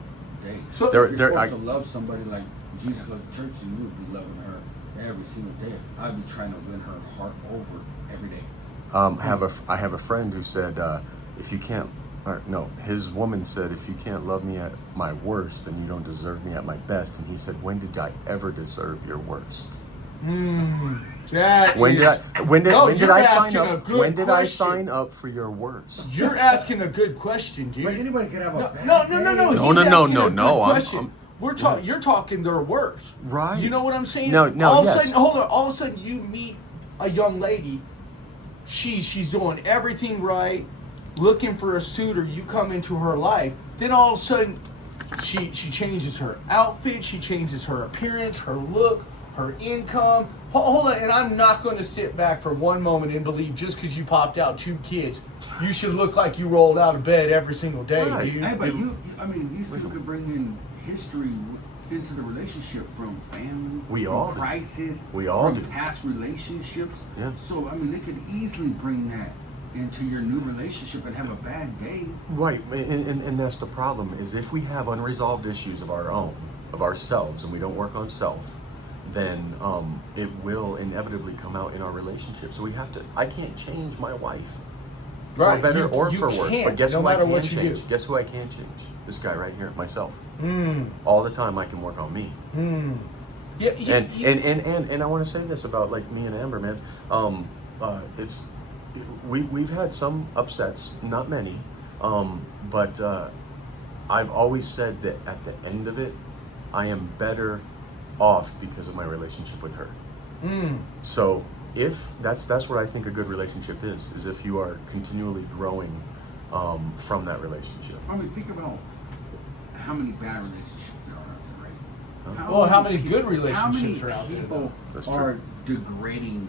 day. So- If There- you're there- supposed I- to love somebody like Jesus loved the church, and you would be loving her every single day. I'd be trying to win her heart over every day. I have a friend who said, if you can't, or no, his woman said, if you can't love me at my worst, then you don't deserve me at my best. And he said, when did I ever deserve your worst? That When is- did I? When did No, when did you're I sign asking a up? good When did I question. sign up for your worst? You're asking a good question, dude. But anybody can have a No, bad no. day. No, He's no, asking no, a no, good no, I'm- question. We're talking. You're talking their worst, Right. You know what I'm saying? No, no, All of yes. a sudden, hold on. All of a sudden, you meet a young lady. She's doing everything right, looking for a suitor. You come into her life. Then all of a sudden, she changes her outfit. She changes her appearance, her look, her income. Hold on, and I'm not going to sit back for one moment and believe just because you popped out 2 kids, you should look like you rolled out of bed every single day, Right. dude. Hey, but I mean, these people could bring in history into the relationship from family, We from all do. crisis, We all from do. past relationships. Yeah. So, I mean, they could easily bring that into your new relationship and have a bad day. Right, and that's the problem, is if we have unresolved issues of our own, of ourselves, and we don't work on self, then it will inevitably come out in our relationship. So we have to, I can't change my wife for Right, better you- or you for worse. can't, But guess no who I matter can what you change? do. Guess who I can change? This guy right here, myself. Mm, All the time I can work on me. mm. Yeah, And I want to say this about like me and Amber, man. It's we've had some upsets, not many, but I've always said that at the end of it, I am better off because of my relationship with her. Mm. So if that's what I think a good relationship is if you are continually growing from that relationship. I mean, think about how many bad relationships there are out there, right? Well, how many good how relationships many are out there, people That's are degrading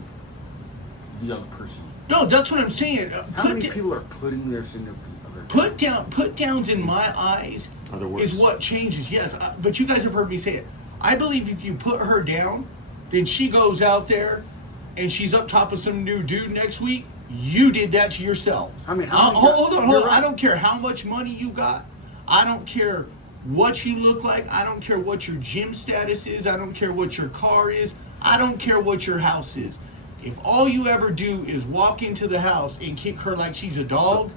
the other person? No, that's what I'm saying. How many people are putting their significant other Put downs in my eyes Are the worst. is what changes. Yes, but you guys have heard me say it. I believe if you put her down, then she goes out there and she's up top of some new dude next week. You did that to yourself. I mean, how many hold guys- on. you're I right. don't care how much money you got. I don't care what you look like. I don't care what your gym status is. I don't care what your car is. I don't care what your house is. If all you ever do is walk into the house and kick her like she's a dog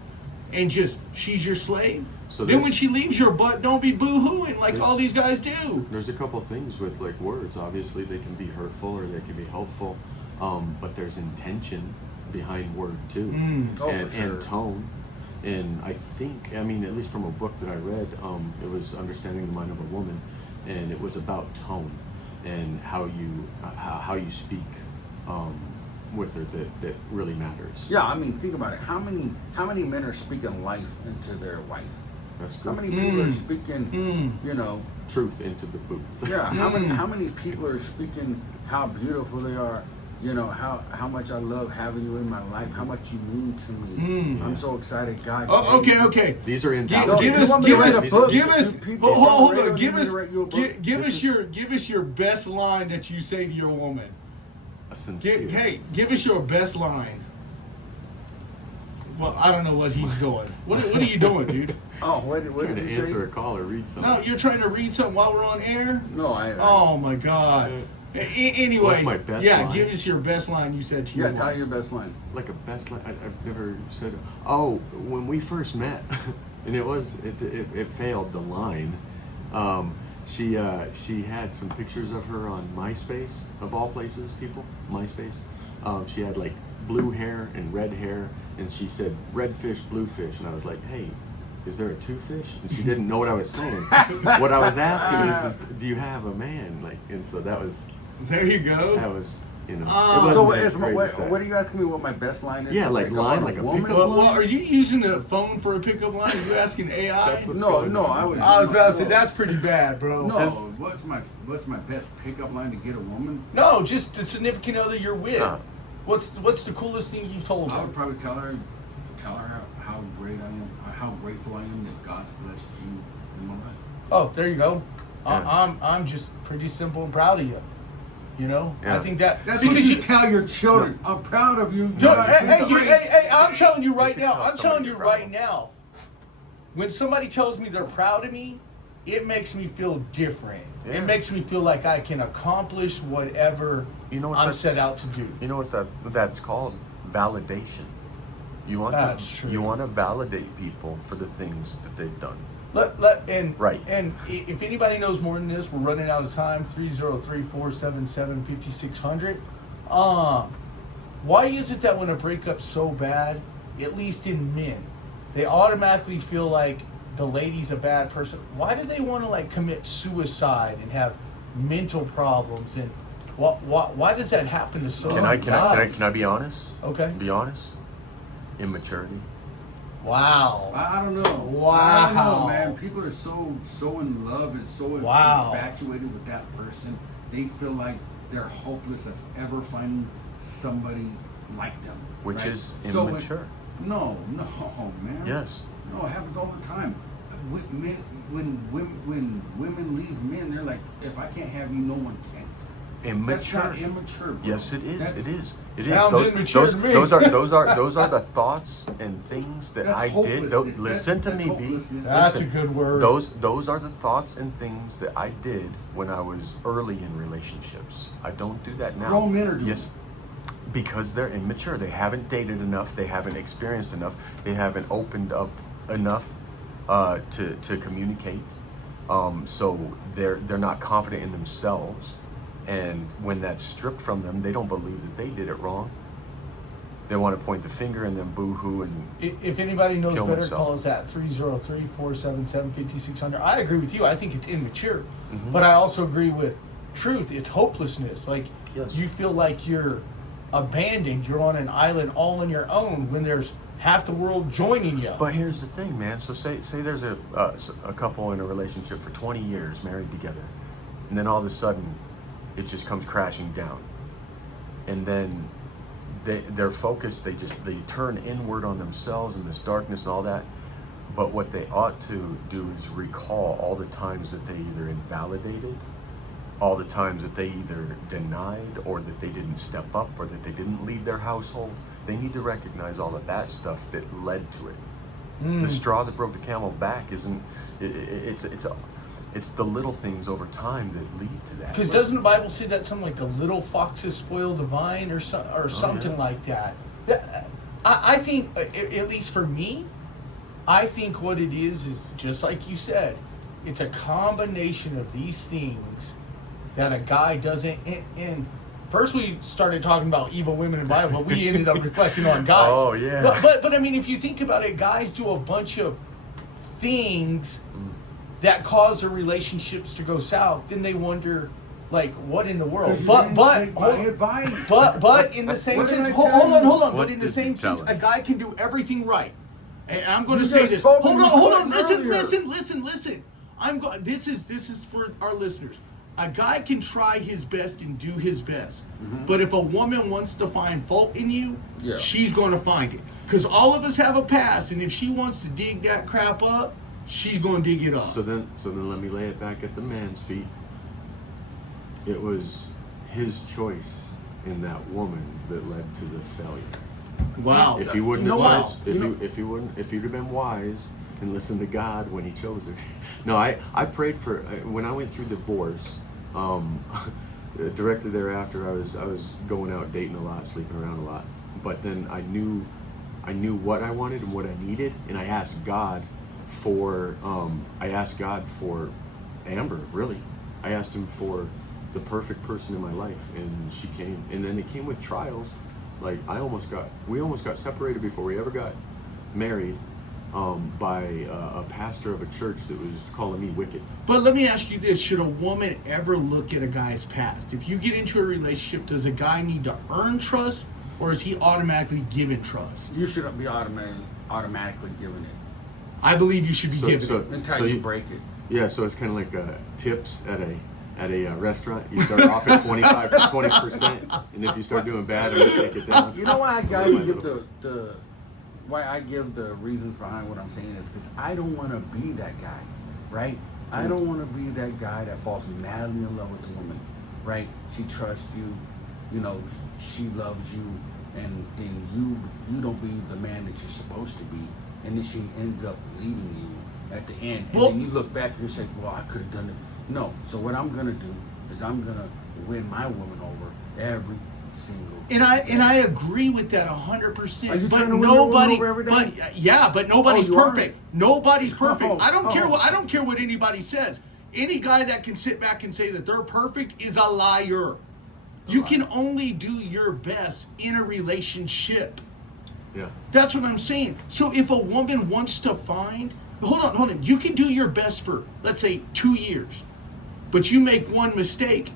and just she's your slave, So then there's- when she leaves your butt, don't be boo-hooing like There's- all these guys do. There's a couple things with like words. Obviously, they can be hurtful or they can be helpful, but there's intention behind word too, Oh, and, for sure. and tone. And I think, I mean, at least from a book that I read, it was Understanding the Mind of a Woman, and it was about tone and how you speak with her that really matters. Yeah, I mean, think about it. How many men are speaking life into their wife? That's good. How many people are speaking, you know, Truth into the booth. yeah, how many people are speaking how beautiful they are, you know, how much I love having you in my life, how much you mean to me. I'm so excited, God. Oh, gave me- okay. These are Give, intelligent. give you us, want me give to us, write a book? give us. Do people Hold on the on. radio Give need us, to write you a book? give This us is- give us your best line that you say to your woman. A sincere. Give us your best line. Well, I don't know what he's doing. What are you doing, dude? Oh, what Trying did to you answer a say? call or read something. No, you're trying to read something while we're on air. No, I Oh my God. Anyway, What's my best yeah, line? give us your best line you said to your yeah, tell wife. your best line. Like a best line. I've never said. Oh, when we first met, and it failed the line. She had some pictures of her on MySpace, of all places, people. MySpace. She had like blue hair and red hair, and she said red fish, blue fish, and I was like, hey, is there a two fish? And she didn't know what I was saying. What I was asking is, do you have a man? Like, and so that was, There you go. you know, Oh. it So wasn't as great as that. what are you asking me? What my best line is? Yeah, to like pick up line, on like a woman? pickup Well, are you using the phone for a pickup line? Are you asking AI? That's what's No, going no, on. I would. I was about to say that's pretty bad, bro. No, That's- what's my best pickup line to get a woman? no, just the significant other you're with. Huh. What's the coolest thing you've told I would her? probably tell her how great I am, how grateful I am that God blessed you in my life. Oh, there you go. Yeah. I'm just pretty simple and proud of you. You know, Yeah. I think that That's because what you you. tell your children. I'm proud of you. Joe, God hey, is hey, great. hey, I'm telling you right You now. can I'm tell telling somebody you you're right proud. now. When somebody tells me they're proud of me, it makes me feel different. Yeah. It makes me feel like I can accomplish whatever You know what I'm that's- set out to do. You know what that's called? Validation. You want That's to true. you want to validate people for the things that they've done. Right. And if anybody knows more than this, we're running out of time. 303-477-5600. Why is it that when a breakup's so bad, at least in men, they automatically feel like the lady's a bad person? Why do they want to like commit suicide and have mental problems? And why does that happen to so Can many guys? I be honest? Okay. Be honest. Immaturity. Wow. I don't know. Wow. I don't know, man. People are so in love and so Wow. infatuated with that person. They feel like they're hopeless of ever finding somebody like them. Which right? is So immature. no, man. Yes. No, it happens all the time. When women leave men, they're like, if I can't have you, no one can. That's Immature. not immature. Bro. Yes, it is. That's- It is. It is. Sounds immature to me. Those are the thoughts and things that That's I did. hopelessness. Listen to That's me, B. hopelessness. That's Listen, a good word. Those are the thoughts and things that I did when I was early in relationships. I don't do that now. Grown men are doing Yes. Because they're immature. They haven't dated enough. They haven't experienced enough. They haven't opened up enough to communicate. So they're not confident in themselves. And when that's stripped from them, they don't believe that they did it wrong. They want to point the finger and then boo-hoo and If anybody knows Kill better, myself. call us at 303-477-5600. I agree with you. I think it's immature. Mhm. But I also agree with truth. It's hopelessness. Like, Yes. you feel like you're abandoned. You're on an island all on your own when there's half the world joining you. But here's the thing, man. So say there's a couple in a relationship for 20 years, married together, and then all of a sudden, it just comes crashing down, and then they're focused. They turn inward on themselves and this darkness and all that. But what they ought to do is recall all the times that they either invalidated, all the times that they either denied, or that they didn't step up, or that they didn't lead their household. They need to recognize all of that stuff that led to it. The straw that broke the camel back isn't. It's the little things over time that lead to that. Because doesn't the Bible say that something like the little foxes spoil the vine or something yeah. like that? I think, at least for me, I think what it is just like you said, it's a combination of these things that a guy doesn't. And first we started talking about evil women in the Bible, but we ended up reflecting on guys. Oh, yeah. But I mean, if you think about it, guys do a bunch of things that cause their relationships to go south. Then they wonder, like, what in the world? 'Cause you But didn't take my advice. but in the same What did sense, I hold tell on. you? But What in the did same you tell sense, a us? guy can do everything right. And I'm going to You say just this. told me Hold you on. couldn't Listen. earlier. This is for our listeners. A guy can try his best and do his best. But if a woman wants to find fault in you, Yeah. she's going to find it. Because all of us have a past, and if she wants to dig that crap up, she's going to dig it up. So then let me lay it back at the man's feet. It was his choice in that woman that led to the failure. Wow. If he wouldn't You know have what? chose, You know- if he'd have been wise and listened to God when he chose her. No, I prayed for when I went through divorce. Directly thereafter, I was going out dating a lot, sleeping around a lot. But then I knew what I wanted and what I needed, and I asked God for Amber. Really, I asked him for the perfect person in my life, and she came. And then it came with trials. Like we almost got separated before we ever got married, by a pastor of a church that was calling me wicked. But let me ask you this. Should a woman ever look at a guy's past? If you get into a relationship, does a guy need to earn trust, or is he automatically given trust? You shouldn't be automatically giving it I believe you should be So- given so- it. until So you you- break it. Yeah, so it's kind of like tips at a restaurant. You start off at 25 to 20%, and if you start doing bad, you take it down. You know why I gotta give why I give the reasons behind what I'm saying is because I don't want to be that guy, right? I don't want to be that guy that falls madly in love with a woman, right? She trusts you, you know, she loves you, and then you don't be the man that you're supposed to be, and then she ends up leaving you at the end, and Well- then you look back and you say, well, I could have done it. No. So what I'm gonna do is I'm gonna win my woman over every single. And I agree with that 100%. Are you but trying to win your woman nobody, over every day? but yeah, but nobody's Oh, you are? perfect. Nobody's perfect. Oh, I don't care oh. what I don't care what anybody says. Any guy that can sit back and say that they're perfect is a liar. You can only do your best in a relationship. Yeah. That's what I'm saying. So if a woman wants to find, hold on. You can do your best for, let's say, 2 years, but you make one mistake.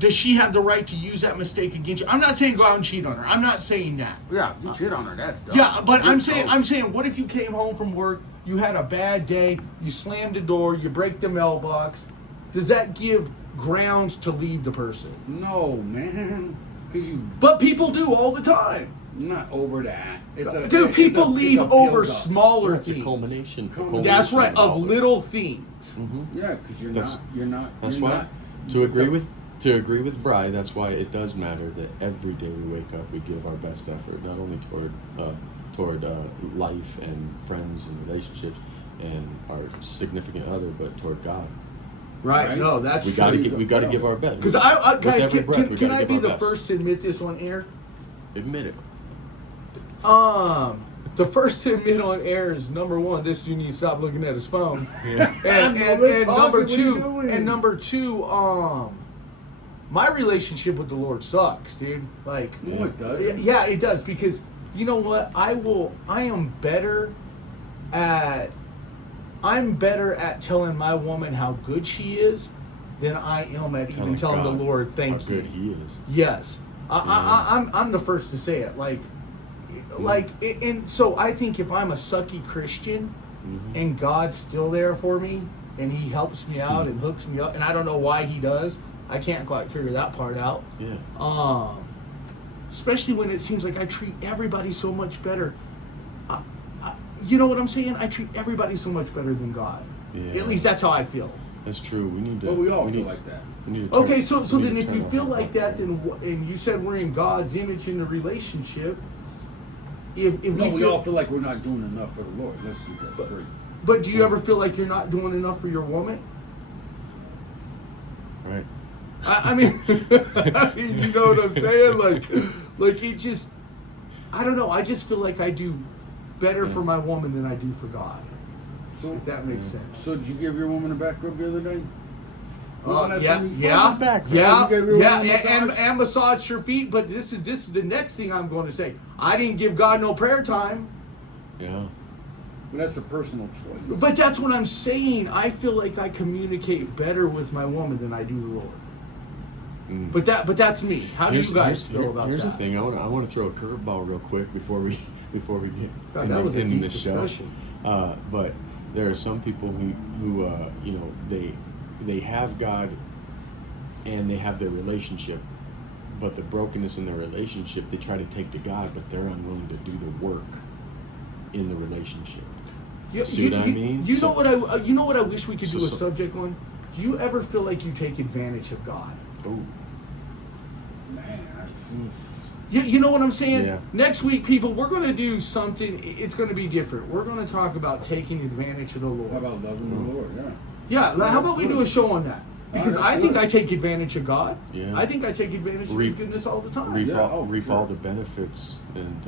Does she have the right to use that mistake against you? I'm not saying go out and cheat on her. I'm not saying that. Yeah, you cheat on her. That's dumb. Yeah, but You're I'm saying, toast. what if you came home from work, you had a bad day, you slammed the door, you break the mailbox? Does that give grounds to leave the person? No, man. Cause you But people do all the time. not over that. Dude, people leave over build-up. smaller It's a things. culmination. That's right, of all of it. little things. Yeah, because That's- you're not. That's you're why, not- to agree with Bri, that's why it does matter that every day we wake up, we give our best effort, not only toward life and friends and relationships and our significant other, but toward God. Right. Right. No, that's We true. gotta give our best. Because With guys, every breath, we can gotta I give be our the best. first to admit this on air? Admit it. The first to admit on air is number one. This dude needs to stop looking at his phone. Yeah. And We're talking, number what are you two, doing? my relationship with the Lord sucks, dude. Like, No, it does. yeah, it does, because you know what? I'm better at telling my woman how good she is than I am at even telling the God Lord thank how you. good He is. Yes, I'm the first to say it. And so I think if I'm a sucky Christian and God's still there for me and He helps me out and hooks me up, and I don't know why He does. I can't quite figure that part out. Yeah. Especially when it seems like I treat everybody so much better. You know what I'm saying? I treat everybody so much better than God. Yeah. At least that's how I feel. That's true. We need to. But we all feel need- like that. we need to turn- Okay, so we need then to if turn you our feel heart like back that, and you said we're in God's image in the relationship, if No, we we feel, all feel like we're not doing enough for the Lord. Let's get that straight. but do you ever feel like you're not doing enough for your woman? Right. I mean, you know what I'm saying? Like it just, I don't know. I just feel like I do better for my woman than I do for God. So If that makes sense. So did you give your woman a back rub the other day? Wasn't that Yeah, something- yeah, back, yeah, You gave your yeah, woman a and massage? massage your feet. But this is the next thing I'm going to say. I didn't give God no prayer time. Yeah. But that's a personal choice. But that's what I'm saying. I feel like I communicate better with my woman than I do the Lord. Mm. But that's me. How do you guys feel about here's that? the thing. I want to throw a curveball real quick before we get God, that was a in deep the show. discussion. But there are some people who you know, they have God and they have their relationship, but the brokenness in their relationship they try to take to God, but they're unwilling to do the work in the relationship. See what I mean? You So- know what I wish we could So- do a so- subject on? Do you ever feel like you take advantage of God? Oh, Man, You know what I'm saying? Yeah. Next week, people, we're going to do something. It's going to be different. We're going to talk about taking advantage of the how Lord. about loving the Lord? Yeah. Yeah, how about we do a show on that? Because that's I think good. I take advantage of God. Yeah. I think I take advantage of His goodness all the time. reap, Yeah, all, oh, for reap sure. all the benefits, and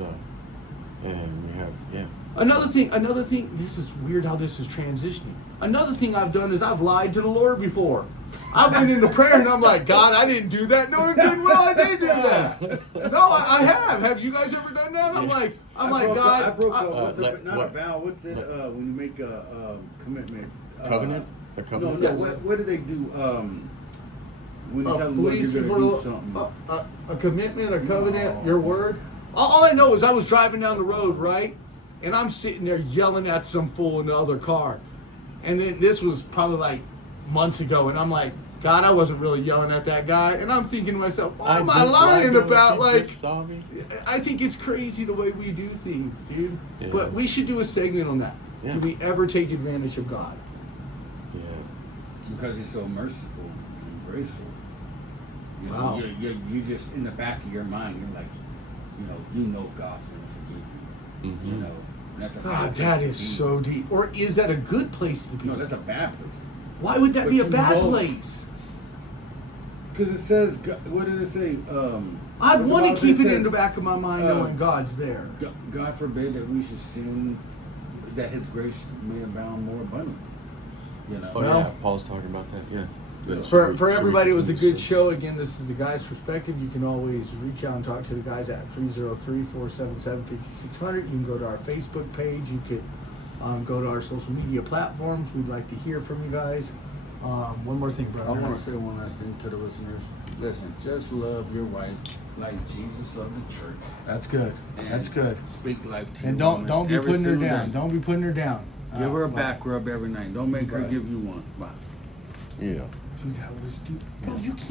we have Another thing, this is weird how this is transitioning. Another thing I've done is I've lied to the Lord before. I went into prayer and I'm like, God, I didn't do that. No, good well, I did do that. No, I have. Have you guys ever done that? I'm like, God. I broke up. What's let- not what- a vow. What's it? When you make a commitment. covenant. A No, covenant. no. What do they do? When you tell the Lord fleece you're before gonna do the- something. a commitment, a covenant, No. your word. All I know is I was driving down the road, right? And I'm sitting there yelling at some fool in the other car. And then this was probably like months ago. And I'm like, God, I wasn't really yelling at that guy. And I'm thinking to myself, what am I lying about? Like, Saw me. I think it's crazy the way we do things, dude. Yeah. But we should do a segment on that. Yeah. Do we ever take advantage of God? Yeah. Because he's so merciful and graceful. You know, Wow. you just in the back of your mind, you're like, you know God's gonna forgive you. Mhm. You know, and that's a bad God, place that to is be. so deep. Or is that a good place to be? No, that's a bad place. Why would that But be a you bad know- place? Because it says, what did it say? I'd the want to Bible keep it says, in the back of my mind uh, knowing God's there. God forbid that we should sin, that His grace may abound more abundantly. You know. Oh Well- yeah, Paul's talking about that. Yeah. But For should we everybody, it was a continue good to- show. Again, this is the Guy's Perspective. You can always reach out and talk to the guys at 303-477-5600. You can go to our Facebook page. You could go to our social media platforms. We'd like to hear from you guys. One more thing, brother. I want to say one last thing to the listeners. Listen, just love your wife like Jesus loved the church. That's good. And That's good. Speak life to And your don't woman be every putting her single down. day. Don't be putting her down. Give her a Bye. back rub every night. Don't make her Right. give you one. Bye. Yeah. Dude, that was deep. Bro, you can't